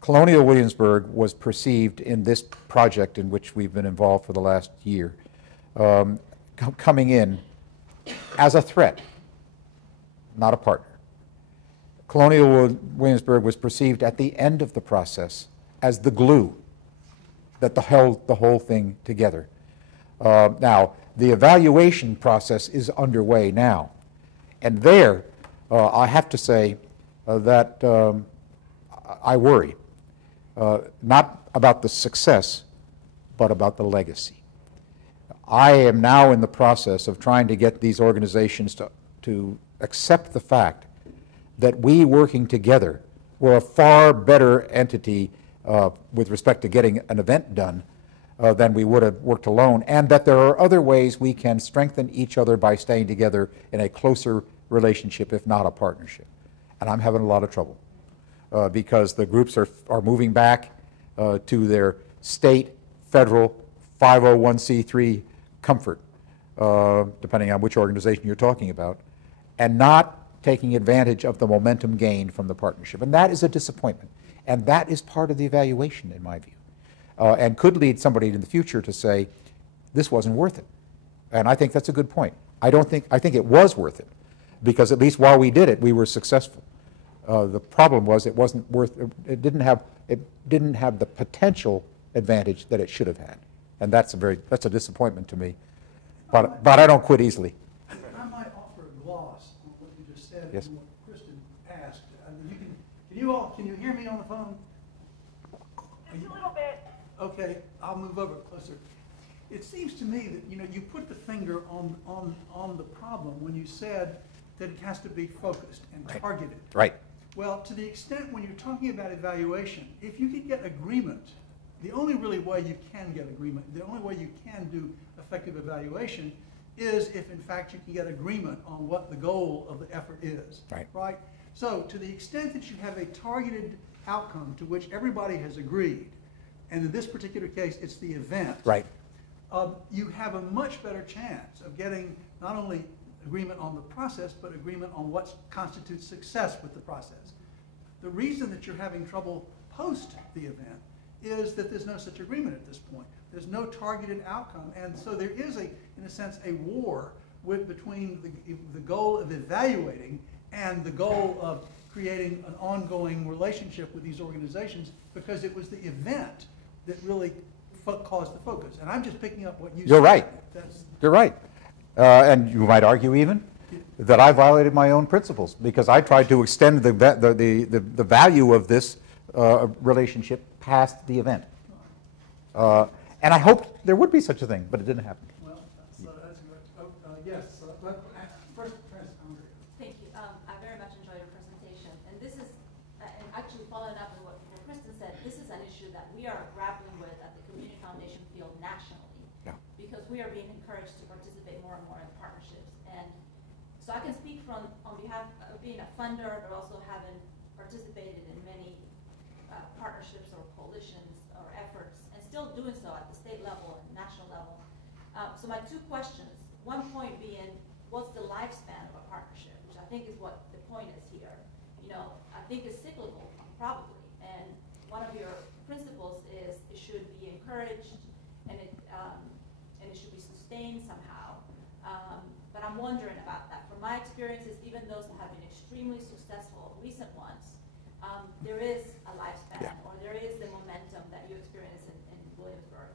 Colonial Williamsburg was perceived in this project in which we've been involved for the last year, coming in as a threat, not a partner. Colonial Williamsburg was perceived at the end of the process as the glue that held the whole thing together. Now, the evaluation process is underway now. And there, I have to say that I worry, not about the success, but about the legacy. I am now in the process of trying to get these organizations to accept the fact that we working together were a far better entity with respect to getting an event done than we would have worked alone, and that there are other ways we can strengthen each other by staying together in a closer relationship, if not a partnership. And I'm having a lot of trouble because the groups are moving back to their state, federal, 501c3 comfort, depending on which organization you're talking about, and not taking advantage of the momentum gained from the partnership. And that is a disappointment. And that is part of the evaluation, in my view, and could lead somebody in the future to say, this wasn't worth it. And I think that's a good point. I think it was worth it, because at least while we did it, we were successful. The problem was it wasn't worth, it didn't have the potential advantage that it should have had. And that's a disappointment to me. But I don't quit easily. I might offer a gloss on what you just said. Yes. And what Kristen asked. Can you hear me on the phone? Just a little bit. Okay, I'll move over closer. It seems to me that you put the finger on the problem when you said that it has to be focused and targeted. Right. Well, to the extent when you're talking about evaluation, if you could get agreement, the only really way you can get agreement, the only way you can do effective evaluation is if in fact you can get agreement on what the goal of the effort is. Right? So to the extent that you have a targeted outcome to which everybody has agreed, and in this particular case it's the event, right, you have a much better chance of getting not only agreement on the process, but agreement on what constitutes success with the process. The reason that you're having trouble post the event is that there's no such agreement at this point. There's no targeted outcome, and so there is, in a sense, a war between the goal of evaluating and the goal of creating an ongoing relationship with these organizations, because it was the event that really caused the focus. And I'm just picking up what you said. You're right. You're right. And you might argue even that I violated my own principles, because I tried to extend the value of this relationship past the event. And I hoped there would be such a thing, but it didn't happen. Well, that's good. Yes. First, Andrea. Thank you. I very much enjoyed your presentation. And this is, and actually following up on what Kristen said, this is an issue that we are grappling with at the Community Foundation field nationally. Yeah. Because we are being encouraged to participate more and more in partnerships. And so I can speak on behalf of being a funder, but also having participated in many partnerships or coalitions or efforts, and still doing so at the state level and national level. So my two questions, one point being, what's the lifespan of a partnership, which I think is what the point is here. I think it's cyclical, probably, and one of your principles is it should be encouraged and it should be sustained somehow. But I'm wondering about that. From my experiences, even those that have been extremely successful, recent ones, there is a lifespan, Yeah. or there is the momentum that you experience in Williamsburg.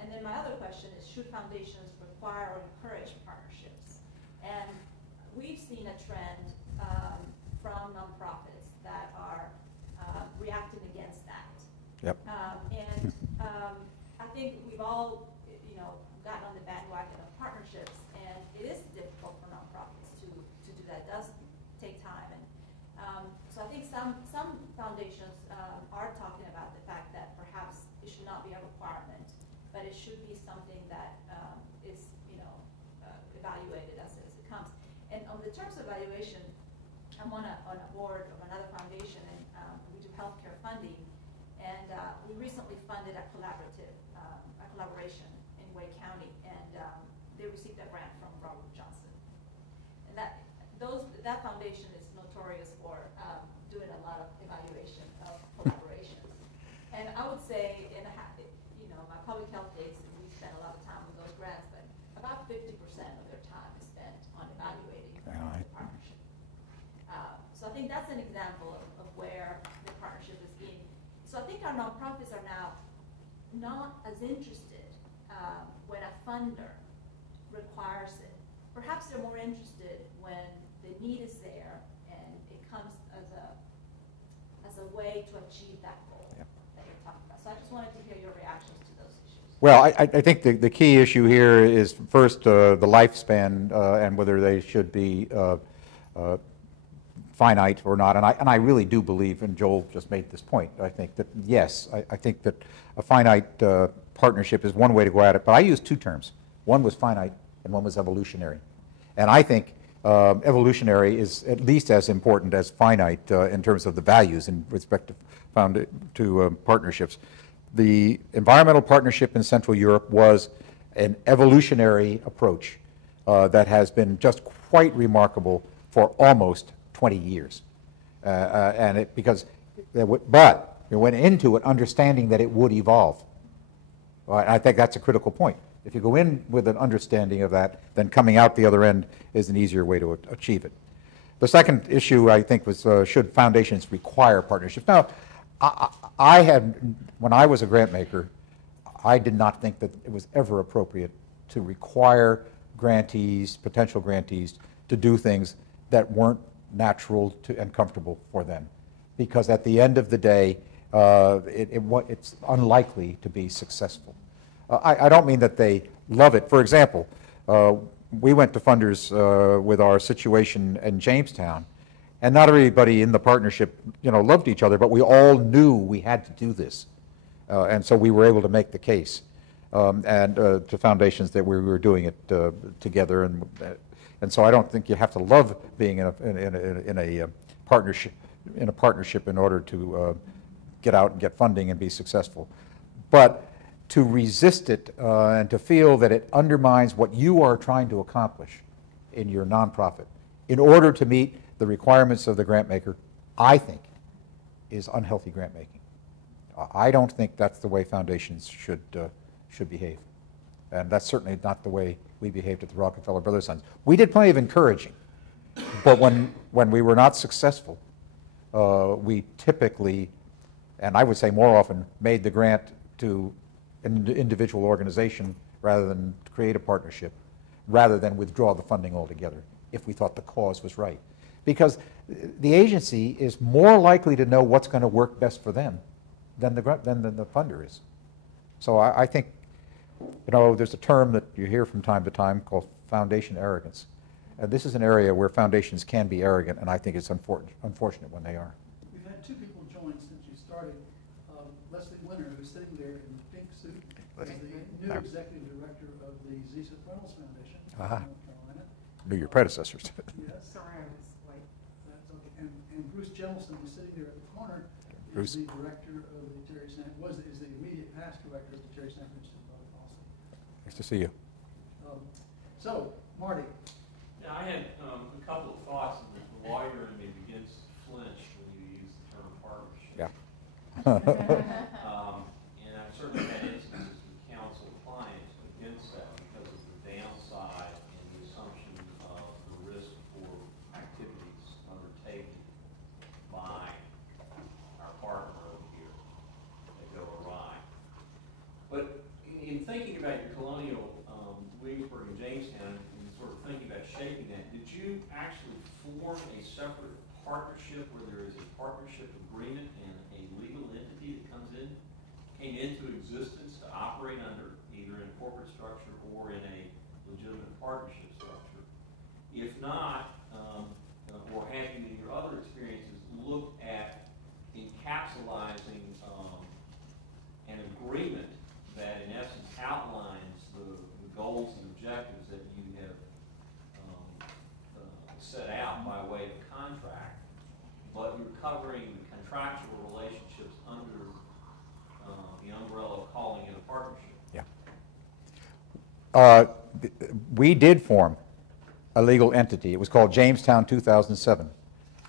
And then my other question is, should foundations require or encourage partnerships? And we've seen a trend from nonprofits that are reacting against that. Yep. I think we've all, gotten on the bandwagon of partnerships, and it is difficult for nonprofits to do that. It does take time, and so I think some foundations are talking about the fact that perhaps it should not be a requirement, but it should be something that is, evaluated as it comes. And on the terms of evaluation, I'm on a board of another foundation, and we do healthcare funding. And we recently funded a collaboration in Wake County, and they received a grant from Robert Johnson. And that foundation is notorious for doing a lot of evaluation of collaborations. And I would say, my public health days, we spend a lot of time with those grants, but about 50% of their time is spent on evaluating the partnership. So I think that's an example of where the partnership is being. So I think our nonprofits are now not as interested when a funder requires it. Perhaps they're more interested when the need is there and it comes as a way to achieve that goal that you're talking about. So I just wanted to hear your reactions to those issues. Well, I think the key issue here is first the lifespan and whether they should be finite or not, and I really do believe, and Joel just made this point, I think that, yes, I think that a finite partnership is one way to go at it, but I use two terms. One was finite and one was evolutionary. And I think evolutionary is at least as important as finite in terms of the values in respect to partnerships. The environmental partnership in Central Europe was an evolutionary approach that has been just quite remarkable for almost 20 years. But we went into it understanding that it would evolve. I think that's a critical point. If you go in with an understanding of that, then coming out the other end is an easier way to achieve it. The second issue, I think, was should foundations require partnerships? Now, when I was a grant maker, I did not think that it was ever appropriate to require grantees, potential grantees, to do things that weren't natural and comfortable for them. Because at the end of the day, it's unlikely to be successful. I don't mean that they love it. For example, we went to funders with our situation in Jamestown, and not everybody in the partnership, loved each other, but we all knew we had to do this. And so we were able to make the case and to foundations that we were doing it together. And so I don't think you have to love being in a partnership in order to get out and get funding and be successful. But to resist it and to feel that it undermines what you are trying to accomplish in your nonprofit in order to meet the requirements of the grant maker, I think, is unhealthy grant making. I don't think that's the way foundations should behave. And that's certainly not the way we behaved at the Rockefeller Brothers Sons. We did plenty of encouraging, but when we were not successful, we typically, and I would say more often, made the grant to an individual organization rather than create a partnership, rather than withdraw the funding altogether if we thought the cause was right. Because the agency is more likely to know what's going to work best for them than the funder is. So I think, there's a term that you hear from time to time called foundation arrogance. This is an area where foundations can be arrogant, and I think it's unfortunate when they are. We've had two people join since you started. Leslie Winter, who's sitting there in the pink suit, is the new executive director of the Zisa Reynolds Foundation in North Carolina. Knew your predecessors. Yes. Surrounds, like, That's okay. And Bruce Jellison, who's sitting there at the corner, Bruce. is the director of the Terry Sanford, is the immediate past director of the Terry Sanford Institute of Public Policy. Nice to see you. So, Marty. Yeah, I had a couple of thoughts, and the lawyer in me begins to flinch when you use the term partnership. Yeah. And I've certainly had instances with counsel clients against that because of the downside and the assumption of the risk for activities undertaken by form a separate partnership where there is a partnership agreement and a legal entity that came into existence to operate under, either in a corporate structure or in a legitimate partnership structure? If not, or have you in your other experiences looked at encapsulating an agreement that in essence outlines the goals and objectives that you have set out by way of contract, but you're covering the contractual relationships under the umbrella of calling it a partnership? Yeah. We did form a legal entity. It was called Jamestown 2007.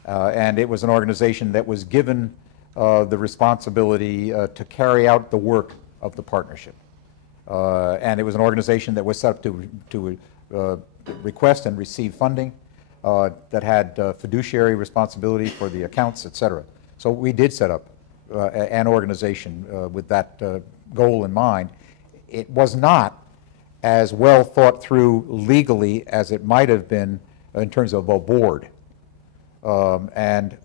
And it was an organization that was given the responsibility to carry out the work of the partnership. And it was an organization that was set up to request and receive funding, that had fiduciary responsibility for the accounts, etc. So we did set up an organization with that goal in mind. It was not as well thought through legally as it might have been in terms of a board. And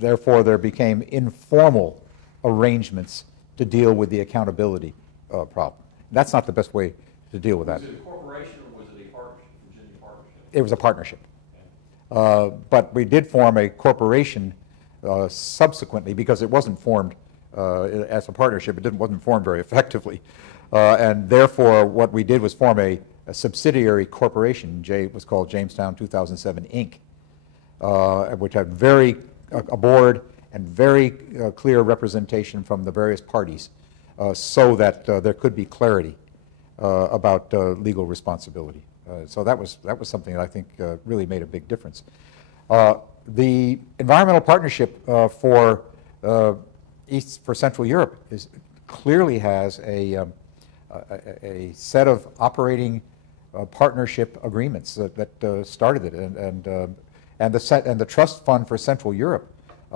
therefore there became informal arrangements to deal with the accountability problem. That's not the best way to deal with that. Was it a corporation or was it a partnership, Virginia partnership? It was a partnership. But we did form a corporation subsequently because it wasn't formed as a partnership. It wasn't formed very effectively. And therefore what we did was form a subsidiary corporation. It was called Jamestown 2007 Inc., which had a board and very clear representation from the various parties so that there could be clarity about legal responsibility. So that was something that I think really made a big difference. The environmental partnership for Central Europe clearly has a set of operating partnership agreements that started it, and the trust fund for Central Europe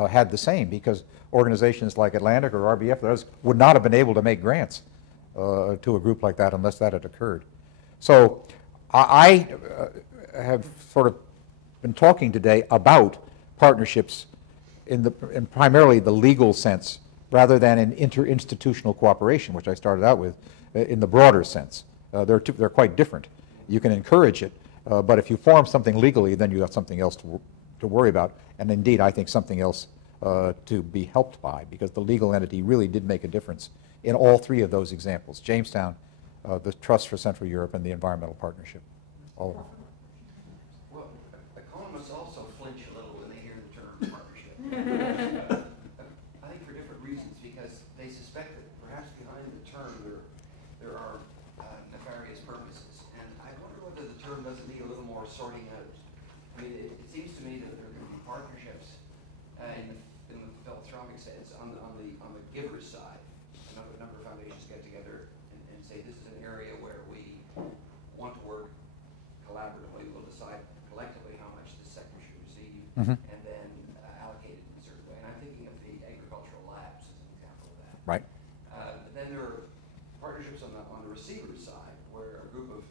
had the same, because organizations like Atlantic or RBF, those would not have been able to make grants to a group like that unless that had occurred. So I have sort of been talking today about partnerships in primarily the legal sense rather than in interinstitutional cooperation, which I started out with, in the broader sense. They're quite different. You can encourage it, but if you form something legally, then you have something else to worry about, and indeed I think something else to be helped by, because the legal entity really did make a difference in all three of those examples: Jamestown, the Trust for Central Europe, and the Environmental Partnership. All of them. Well, economists also flinch a little when they hear the term partnership. I think for different reasons, because they suspect that perhaps behind the term there are nefarious purposes. And I wonder whether the term doesn't need a little more sorting out. I mean, it seems to me that there can be partnerships in the philanthropic sense on the giver's side. A number of foundations get together and say, this is an area where we want to work collaboratively. We'll decide collectively how much the sector should receive, and then allocate it in a certain way. And I'm thinking of the agricultural labs as an example of that. Right. But then there are partnerships on the receiver's side, where a group of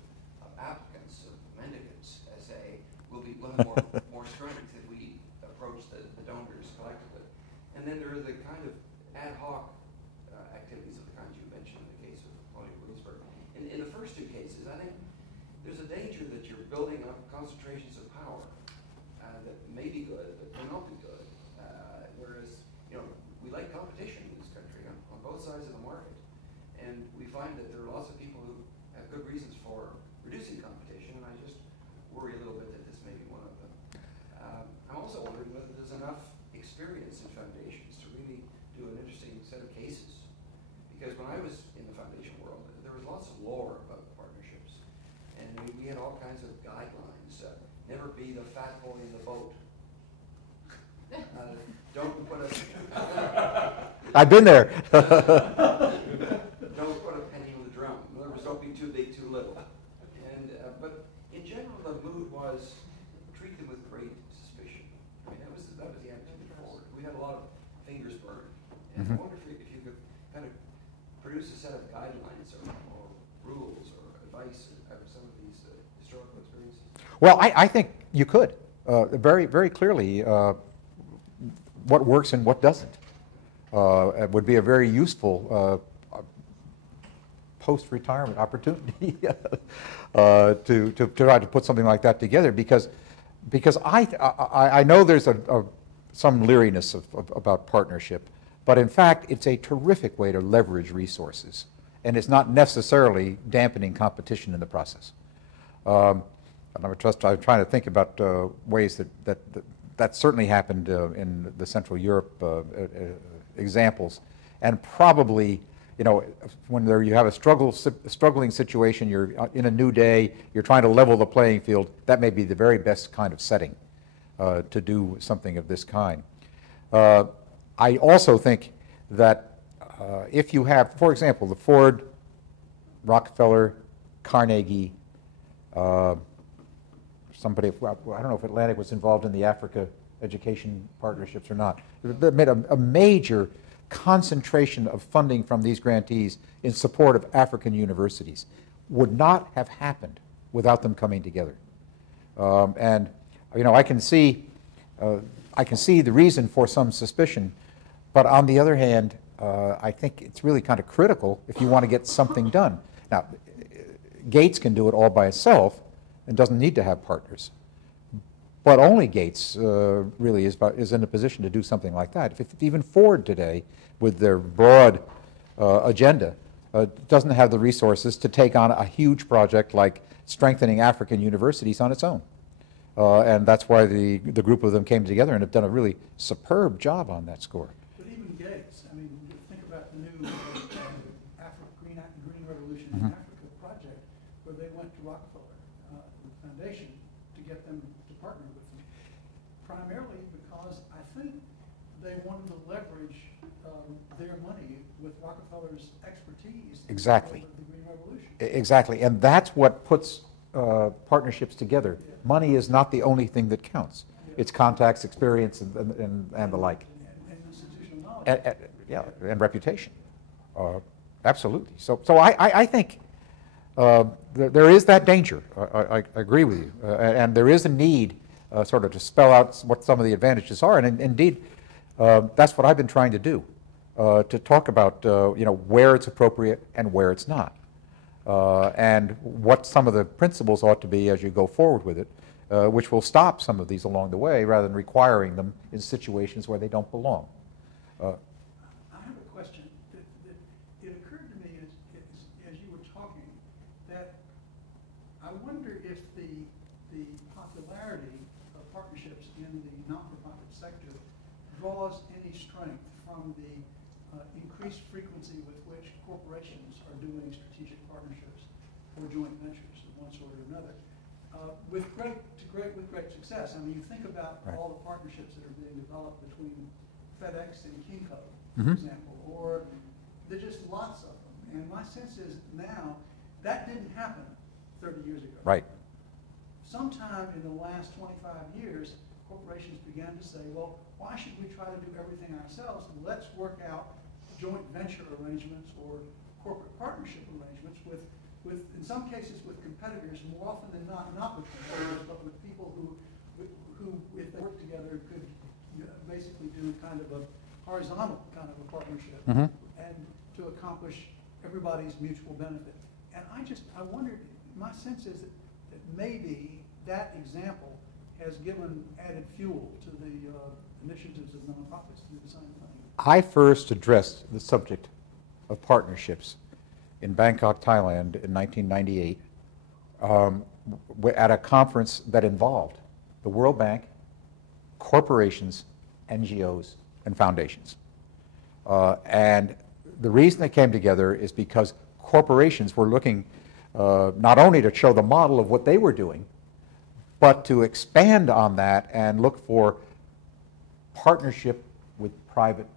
applicants, of mendicants, say, we'll have more strength if we approach the donors collectively. And then there are the kind of ad hoc activities of the kinds you mentioned in the case of Colonial Williamsburg. In the first two cases, I think there's a danger that you're building up concentrations of power that may be good, but may not be good. Whereas, we like competition in this country on both sides of the market. And we find that there are lots of people who have good reasons for reducing competition, and I just worry a little bit that this may be one of them. I'm also wondering whether there's enough experience in foundations to really do an interesting set of cases. Because when I was in the foundation world, there was lots of lore about partnerships. And we had all kinds of guidelines. Never be the fat boy in the boat. Don't put I've been there. don't put a penny in the drum. In other words, don't be too big, too little. And but in general, the mood was treat them with great suspicion. I mean, that was the attitude forward. We had a lot of fingers burned, and I wonder if you could kind of produce a set of guidelines or rules or advice out of some of these historical experiences. Well, I think you could. very, very clearly what works and what doesn't. It would be a very useful post-retirement opportunity to try to put something like that together, because I know there's some leeriness about partnership, but in fact it's a terrific way to leverage resources, and it's not necessarily dampening competition in the process. And I'm trying to think about ways that certainly happened in the Central Europe examples, and probably, you know, when you have a struggling situation, you're in a new day, you're trying to level the playing field, that may be the very best kind of setting to do something of this kind. I also think that if you have, for example, the Ford, Rockefeller, Carnegie, somebody, I don't know if Atlantic was involved in the Africa education partnerships or not. They made a major concentration of funding from these grantees in support of African universities. Would not have happened without them coming together. And you know, I can see the reason for some suspicion, but on the other hand, I think it's really kind of critical if you want to get something done. Now, Gates can do it all by itself and doesn't need to have partners. But only Gates really is in a position to do something like that. If even Ford today, with their broad agenda, doesn't have the resources to take on a huge project like strengthening African universities on its own. And that's why the group of them came together and have done a really superb job on that score. But even Gates, I mean, think about the new Green Revolution in Africa project, where they went to Rockefeller Foundation to get them to partner with them, primarily because I think they wanted to leverage their money with Rockefeller's expertise. Exactly. The Green Revolution. Exactly, and that's what puts partnerships together. Yeah. Money is not the only thing that counts. Yeah. It's contacts, experience, and the like. And institutional knowledge. Yeah, and reputation. Absolutely. So I think there is that danger. I agree with you. And there is a need sort of to spell out what some of the advantages are. And indeed, that's what I've been trying to do, to talk about you know, where it's appropriate and where it's not. And what some of the principles ought to be as you go forward with it, which will stop some of these along the way rather than requiring them in situations where they don't belong. I have a question. It occurred to me as you were talking that I wonder if the popularity of partnerships in the not-for-profit sector draws any strength from the increased frequency with which corporations are doing strategic partnerships or joint ventures of one sort or another, with great success. I mean, you think about all the partnerships that are being developed between FedEx and Kinko, for example, or there's just lots of them. And my sense is now that didn't happen 30 years ago. Right. Sometime in the last 25 years, corporations began to say, well, why should we try to do everything ourselves? Let's work out joint venture arrangements or corporate partnership arrangements with in some cases with competitors, more often than not with competitors, but with people who if they work together, could basically do kind of a horizontal kind of a partnership and to accomplish everybody's mutual benefit. And I wondered, my sense is that maybe that example has given added fuel to the initiatives of nonprofits to do the same thing. I first addressed the subject of partnerships in Bangkok, Thailand in 1998 at a conference that involved the World Bank, corporations, NGOs, and foundations. And the reason they came together is because corporations were looking not only to show the model of what they were doing, but to expand on that and look for partnership with private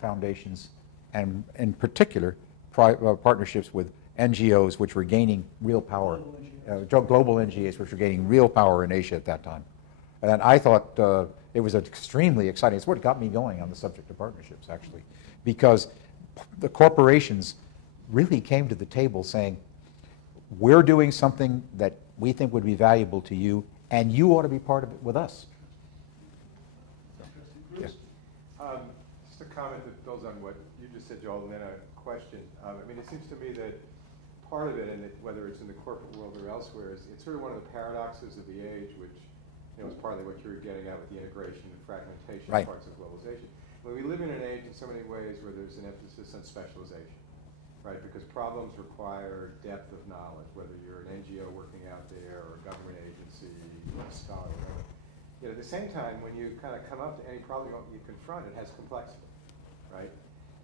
foundations, and in particular, partnerships with NGOs, which were gaining real power, global NGOs, which were gaining real power in Asia at that time. And I thought it was extremely exciting. It's what got me going on the subject of partnerships, actually, because the corporations really came to the table saying, we're doing something that we think would be valuable to you, and you ought to be part of it with us. Interesting. Bruce? Just a comment that builds on what you just said, Joel, and then a question. I mean, it seems to me that part of it, and whether it's in the corporate world or elsewhere, is it's sort of one of the paradoxes of the age, which is partly what you were getting at with the integration and fragmentation Right. parts of globalization. Well, we live in an age in so many ways where there's an emphasis on specialization, right? Because problems require depth of knowledge, whether you're an NGO working out there or a government agency, or a scholar, whatever. Yet at the same time, when you kind of come up to any problem you confront, it has complexity, right?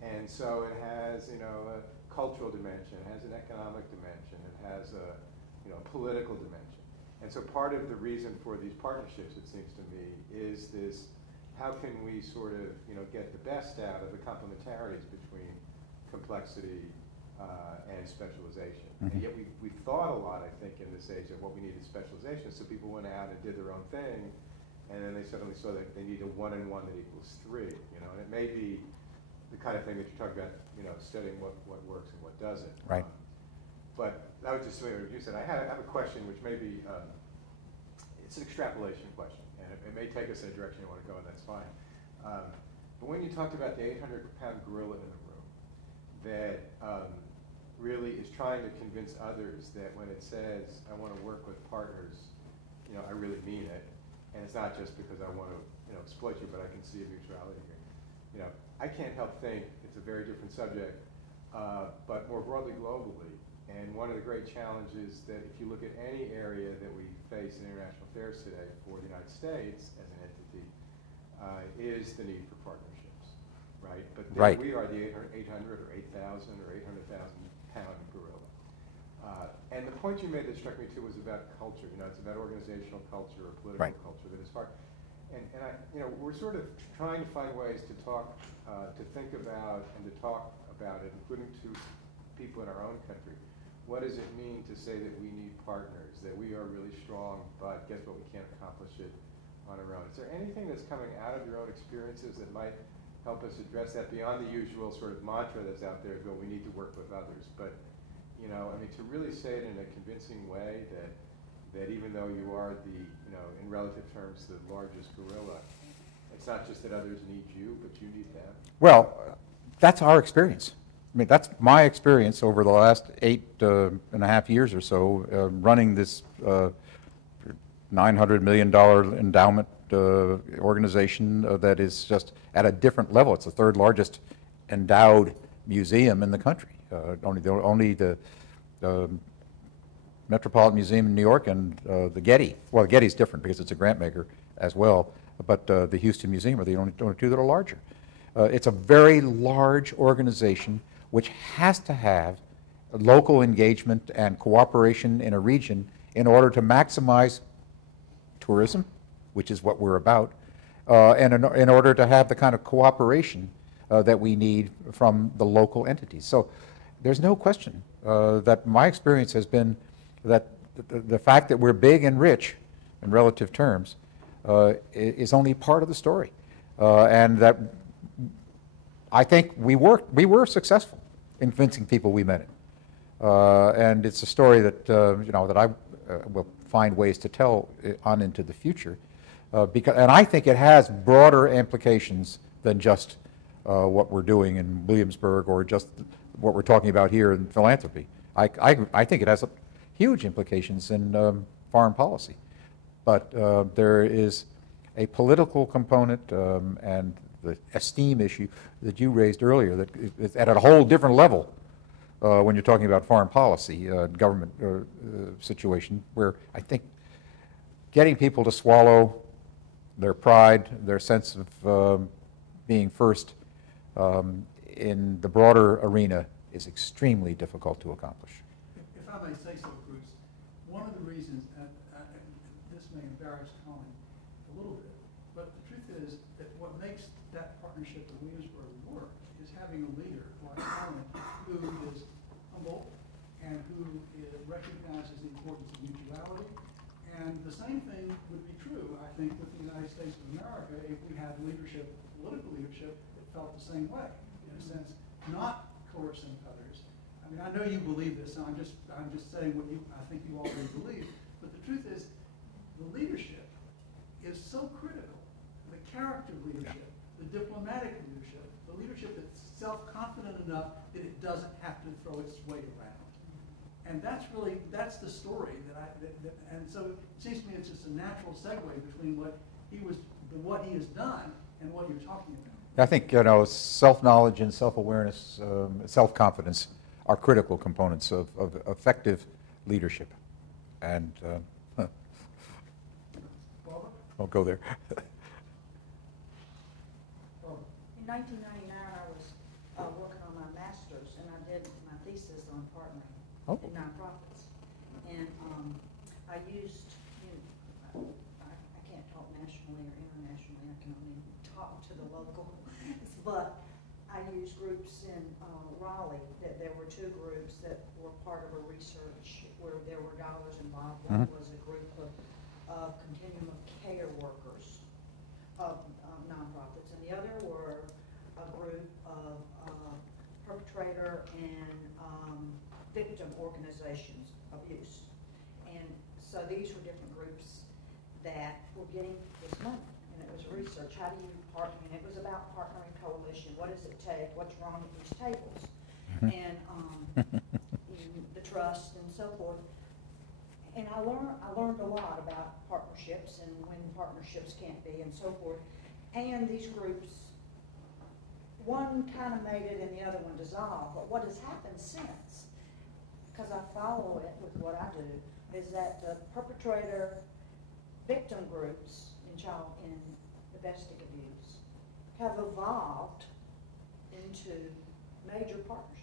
And so it has, a cultural dimension, it has an economic dimension, it has a, political dimension. And so part of the reason for these partnerships, it seems to me, is this, how can we sort of, get the best out of the complementarities between complexity and specialization. And yet we thought a lot, I think, in this age of what we need is specialization, so people went out and did their own thing, and then they suddenly saw that they need a 1 and 1 that equals 3, and it may be the kind of thing that you talk about, studying what works and what doesn't. Right. But that was just something that you said. I have a question which may be, it's an extrapolation question, and it may take us in a direction you want to go, and that's fine. But when you talked about the 800-pound gorilla in the room that really is trying to convince others that when it says, I want to work with partners, I really mean it, and it's not just because I want to exploit you, but I can see a mutuality here. I can't help think it's a very different subject, but more broadly globally. And one of the great challenges that if you look at any area that we face in international affairs today for the United States as an entity, is the need for partnerships, right? But there we are the 800 or 8,000 or 800,000 pound gorilla. And the point you made that struck me too was about culture. It's about organizational culture or political culture that is hard. And we're sort of trying to find ways to talk, to think about and to talk about it, including to people in our own country. What does it mean to say that we need partners, that we are really strong, but guess what, we can't accomplish it on our own? Is there anything that's coming out of your own experiences that might help us address that beyond the usual sort of mantra that's out there, we need to work with others? But, to really say it in a convincing way that even though you are the, in relative terms, the largest gorilla, it's not just that others need you, but you need them. Well, that's our experience. I mean, that's my experience over the last 8.5 years or so, running this $900 million endowment organization that is just at a different level. It's the 3rd largest endowed museum in the country. Only the Metropolitan Museum in New York and the Getty. Well, the Getty's different because it's a grant maker as well, but the Houston Museum are the only 2 that are larger. It's a very large organization which has to have local engagement and cooperation in a region in order to maximize tourism, which is what we're about, and in order to have the kind of cooperation that we need from the local entities. So there's no question that my experience has been that the fact that we're big and rich in relative terms is only part of the story, and that I think we were successful in convincing people we meant it, and it's a story that that I will find ways to tell on into the future, and I think it has broader implications than just what we're doing in Williamsburg or just what we're talking about here in philanthropy. I think it has huge implications in foreign policy, but there is a political component and the esteem issue that you raised earlier that is at a whole different level when you're talking about foreign policy, government situation, where I think getting people to swallow their pride, their sense of being first in the broader arena is extremely difficult to accomplish. If I may say so, Bruce, one of the reasons, and this may embarrass Colin a little bit, but the truth is that what makes that partnership in Williamsburg work is having a leader like Colin who is humble and who recognizes the importance of mutuality. And the same thing would be true, I think, with the United States of America if we had leadership, political leadership, that felt the same way, in a sense, not coercing others. I mean, I know you believe this, and I'm just saying what I think you already believe, but the truth is, the leadership is so critical. The character leadership, the diplomatic leadership, the leadership that's self-confident enough that it doesn't have to throw its weight around. And that's the story and so it seems to me it's just a natural segue between what he has done and what you're talking about. I think, self-knowledge and self-awareness, self-confidence are critical components of effective leadership. And I'll go there. In 1999, I was working on my master's, and I did my thesis on partnering in nonprofits. And I used, I can't talk nationally or internationally, I can only talk to the local, but I used groups in Raleigh, that there were two groups that were part of a research where there were dollars involved. One was a group of continuum of care workers of nonprofits, and the other were a group of perpetrator and victim organizations of abuse. And so these were different groups that were getting this money, and it was research. How do you partner? And it was about partnering coalition. What does it take? What's wrong with these tables? And the trust and so forth. And I learned a lot about partnerships and when partnerships can't be and so forth. And these groups, one kind of made it and the other one dissolved. But what has happened since, because I follow it with what I do, is that the perpetrator victim groups in domestic abuse have evolved into major partnership.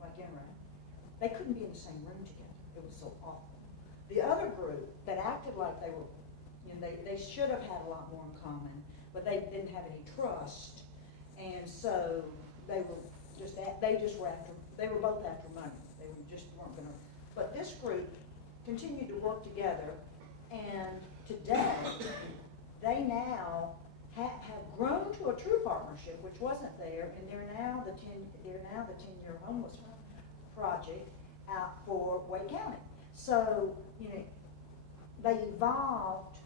Like NRA. They couldn't be in the same room together. It was so awful. The other group that acted like they were, they should have had a lot more in common, but they didn't have any trust, and so they were both after money. They weren't going to. But this group continued to work together, and today they now have grown to a true partnership, which wasn't there, and they're now the 10-year homeless project out for Wake County. So they evolved,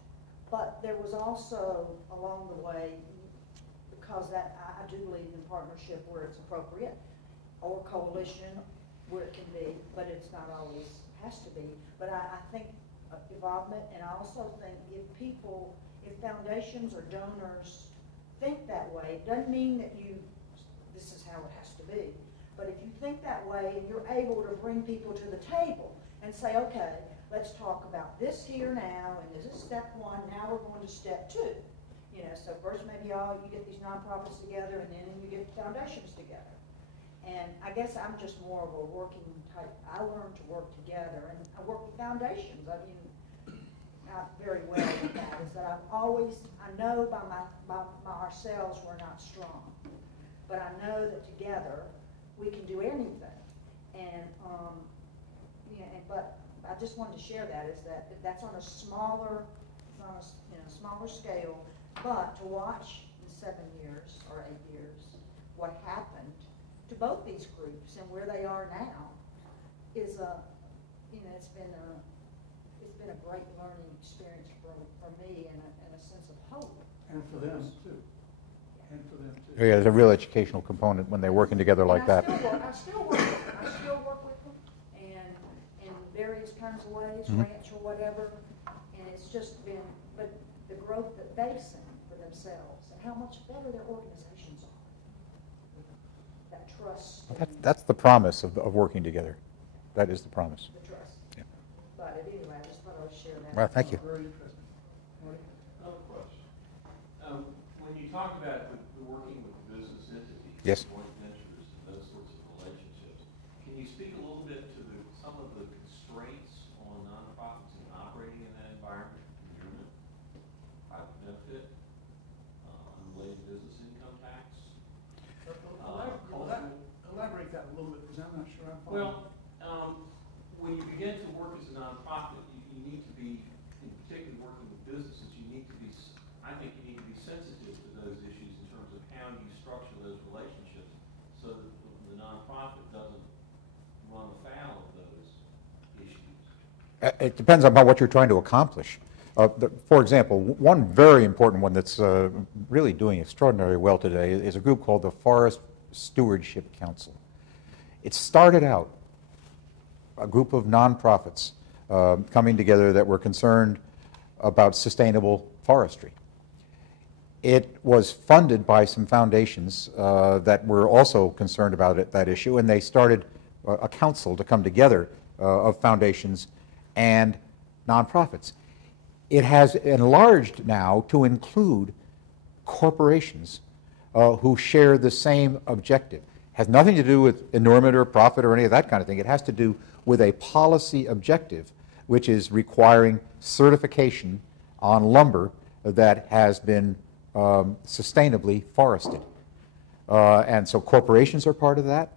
but there was also along the way, because that I do believe in partnership where it's appropriate, or coalition where it can be, but it's not always has to be. But I think involvement, and I also think if foundations or donors think that way, it doesn't mean that this is how it has to be. But if you think that way and you're able to bring people to the table and say, okay, let's talk about this here now, and this is step one, now we're going to step two. So first maybe you get these nonprofits together, and then you get foundations together. And I guess I'm just more of a working type. I learned to work together, and I work with foundations. I mean, not very well with that, is that I know by ourselves we're not strong. But I know that together we can do anything. And, but I just wanted to share that, is that that's on a smaller scale, but to watch in 7 years or 8 years what happened to both these groups and where they are now is it's been a great learning experience for me and a sense of hope. And for them too. And for them too. Yeah, there's a real educational component when they're working together like that. I still work with them, and in various kinds of ways, ranch or whatever, and it's just been, but the growth that they've seen for themselves and how much better their organizations are. That trust. That's the promise of working together. That is the promise. The trust. Yeah. But anyway, I just thought I would share that. Well, thank you. Very interesting. Marty? Another question. When you talk about the working with business entities, yes, joint ventures, and those sorts of relationships, can you speak a little bit to some of the constraints on nonprofits in operating in that environment? Procurement, private benefit, unrelated business income tax. Elaborate that a little bit, because I'm not sure I'm following. Well, when you begin to work as a nonprofit, you need to be, in particular working with businesses, I think you need to be sensitive to those issues in terms of how you structure those relationships It depends on what you're trying to accomplish. For example, one very important one that's really doing extraordinarily well today is a group called the Forest Stewardship Council. It started out a group of nonprofits coming together that were concerned about sustainable forestry. It was funded by some foundations that were also concerned about that issue, and they started a council to come together of foundations and nonprofits. It has enlarged now to include corporations who share the same objective. Has nothing to do with inurement or profit or any of that kind of thing. It has to do with a policy objective, which is requiring certification on lumber that has been sustainably forested. And so corporations are part of that.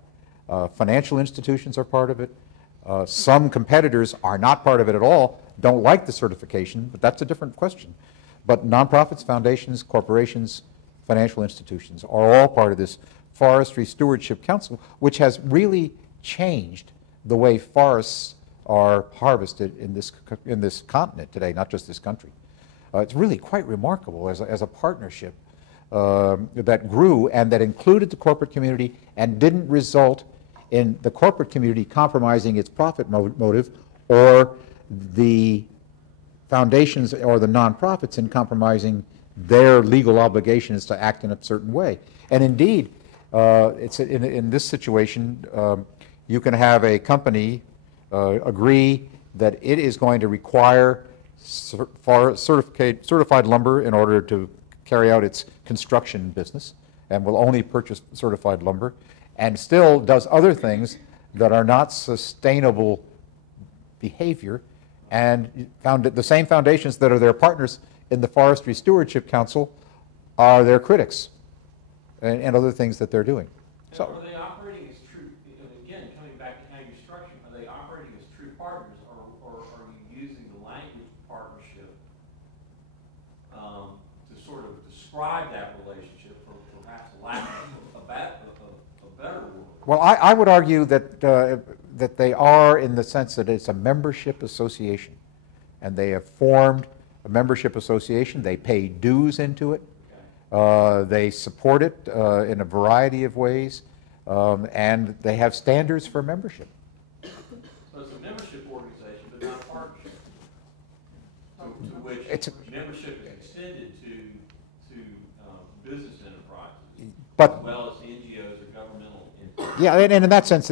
Financial institutions are part of it. Some competitors are not part of it at all, don't like the certification, but that's a different question. But nonprofits, foundations, corporations, financial institutions are all part of this Forestry Stewardship Council, which has really changed the way forests are harvested in this continent today, not just this country. It's really quite remarkable as a partnership that grew and that included the corporate community and didn't result in the corporate community compromising its profit motive, or the foundations or the nonprofits in compromising their legal obligations to act in a certain way. And indeed, it's in this situation, you can have a company agree that it is going to require certified lumber in order to carry out its construction business, and will only purchase certified lumber, and still does other things that are not sustainable behavior, and found that the same foundations that are their partners in the Forestry Stewardship Council are their critics, and other things that they're doing. So, are they operating as true, again, coming back to how you structure, are they operating as true partners, or are you using the language of partnership to sort of describe that relationship, or perhaps a lack of a better word? Well, I would argue that that they are, in the sense that it's a membership association, and they have formed a membership association. They pay dues into it. They support it in a variety of ways, and they have standards for membership. So it's a membership organization, but not a partnership, to which membership is extended to business enterprises, but, as well as NGOs or governmental entities. Yeah, and in that sense,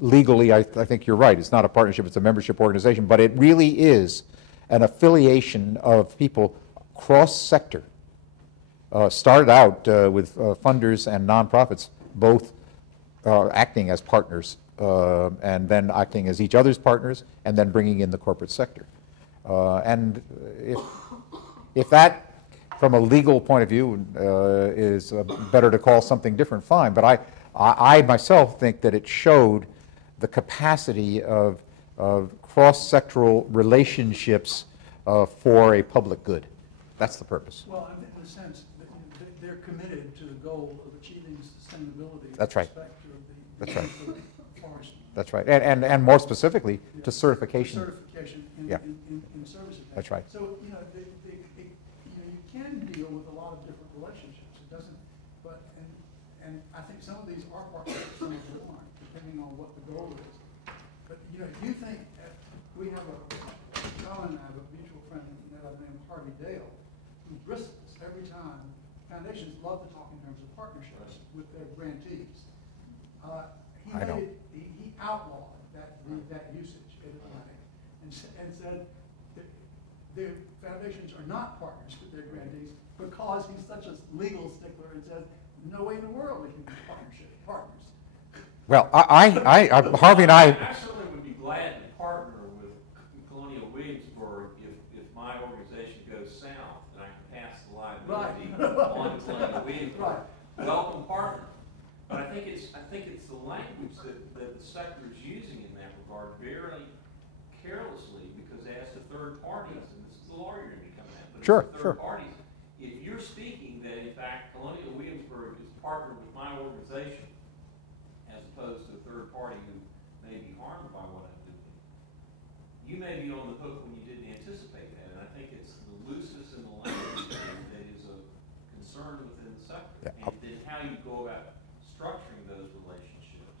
legally, I think you're right. It's not a partnership, it's a membership organization, but it really is an affiliation of people cross-sector. Started out with funders and nonprofits, both acting as partners, and then acting as each other's partners, and then bringing in the corporate sector. And if that, from a legal point of view, is better to call something different, fine. But I myself think that it showed the capacity of cross-sectoral relationships for a public good. That's the purpose. Well, in a sense, they're committed to the goal of achieving sustainability. That's right. That's right. Forest. That's right. And more specifically, to certification. Certification in services. That's right. So, you can deal with a lot of different relationships. It doesn't, but, and I think some of these are partnerships, some of them aren't, depending on what the goal is. But, do you think, we have Colin and I have a mutual friend named Harvey Dale, who bristles every time. Foundations love to talk in terms of partnerships with their grantees. He outlawed that usage in Atlantic and said that the foundations are not partners with their grantees because he's such a legal stickler and says, no way in the world we can be partners. Well, Harvey and I certainly would be glad to partner with Colonial Williamsburg if my organization goes south and I can pass the liability on to Colonial Williamsburg. Right. Welcome partner. But I think it's the language that the sector is using in that regard very carelessly, because as to third parties, and this is the lawyer in me coming out, but sure, third parties, if you're speaking that in fact Colonial Williamsburg is partnered with my organization as opposed to a third party who may be harmed by what I'm doing, you may be on the hook when you didn't anticipate that, and I think it's the looseness in the language that is a concern within the sector, Yeah. and then how you go about structuring those relationships.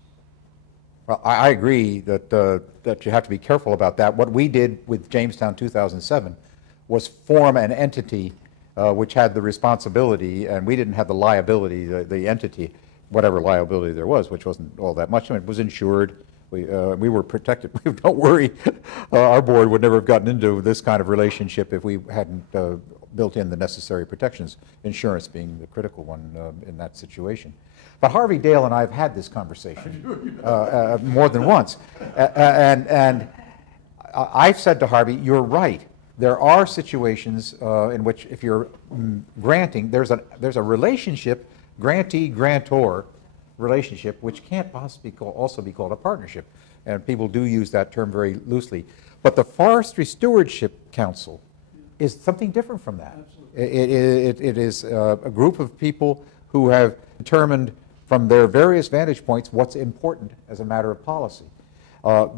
Well, I agree that, that you have to be careful about that. What we did with Jamestown 2007 was form an entity which had the responsibility, and we didn't have the liability, the entity, whatever liability there was, which wasn't all that much. I mean, it was insured. We were protected. Don't worry, our board would never have gotten into this kind of relationship if we hadn't built in the necessary protections, insurance being the critical one in that situation. But Harvey Dale and I have had this conversation more than once. And I've said to Harvey, you're right. There are situations in which if you're granting, there's a relationship, grantee-grantor relationship, which can't possibly also be called a partnership. And people do use that term very loosely. But the Forestry Stewardship Council is something different from that. It is a group of people who have determined from their various vantage points what's important as a matter of policy.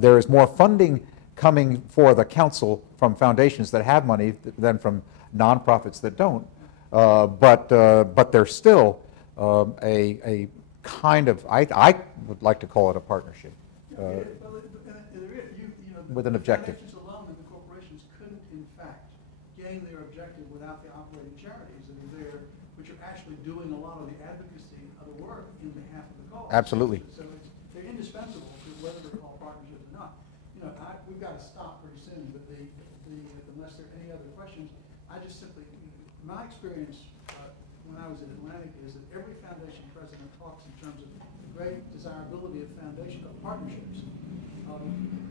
There is more funding coming for the council from foundations that have money than from nonprofits that don't. But there's still a kind of, I would like to call it a partnership with an objective. The foundations alone and the corporations couldn't, in fact, gain their objective without the operating charities that are there, which are actually doing a lot of the advocacy of the work in behalf of the cause. Absolutely. So they're indispensable to whether they're called partnerships or not. You know, we've got to stop pretty soon, but unless there are any other questions, I just simply, my experience when I was at Atlantic is that every foundation president talks in terms of the great desirability of partnerships.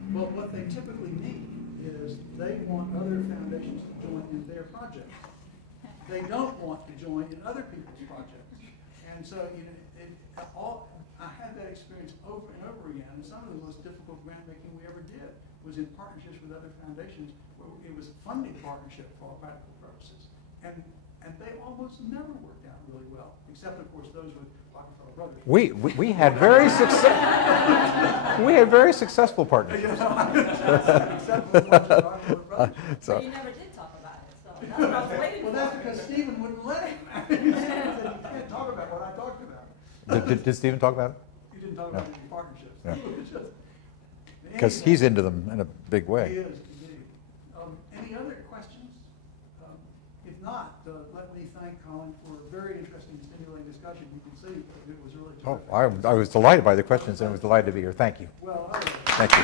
But what they typically need is they want other foundations to join in their projects. They don't want to join in other people's projects. And so, you know, I had that experience over and over again. And some of the most difficult grant making we ever did was in partnerships with other foundations where it was funding partnership for all practical purposes. And they almost never worked out really well, except of course those with Rockefeller Brothers. We had very successful partnerships. Except for Rockefeller Brothers. So you never did talk about it, so that's what I was waiting for. Well, that's because Stephen wouldn't let him. He said you can't talk about what I talked about. Did Stephen talk about it? He didn't talk about any partnerships. Yeah. Because he's into them in a big way. He is, indeed. Any other questions? If not, let me thank Colin for a very interesting and stimulating discussion. You can see it was really terrific. I was delighted by the questions and I was delighted to be here. Thank you. Well, thank you.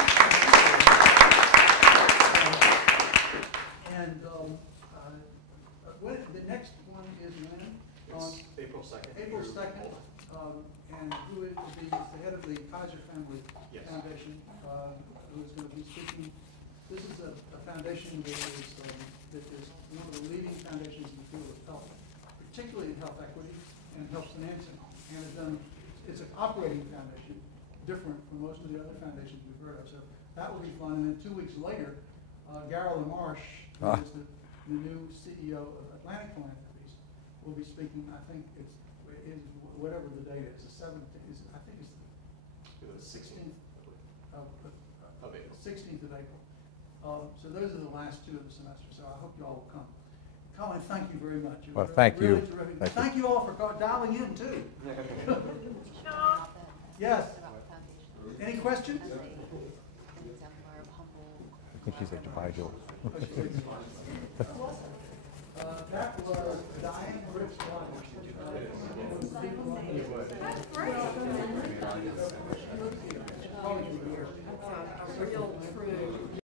And the next one is when? It's April 2nd. April 2nd. And who it will be is the head of the Kaiser Family Foundation, who is going to be speaking. This is a foundation that is one of the leading foundations in the field of health, particularly in health equity and health financing. And it's an operating foundation, different from most of the other foundations we've heard of. So that will be fun. And then 2 weeks later, Garrel Marsh, who is the new CEO of Atlantic Philanthropies, will be speaking. I think it's whatever the date is, the 17th. I think it's the 16th of April. 16th of April. So those are the last two of the semester. So I hope you all will come. Colin, thank you very much. Well, thank you. Really thank you all for dialing in too. Yes. Any questions? I think she said goodbye, Joel. That was Diane Brooks.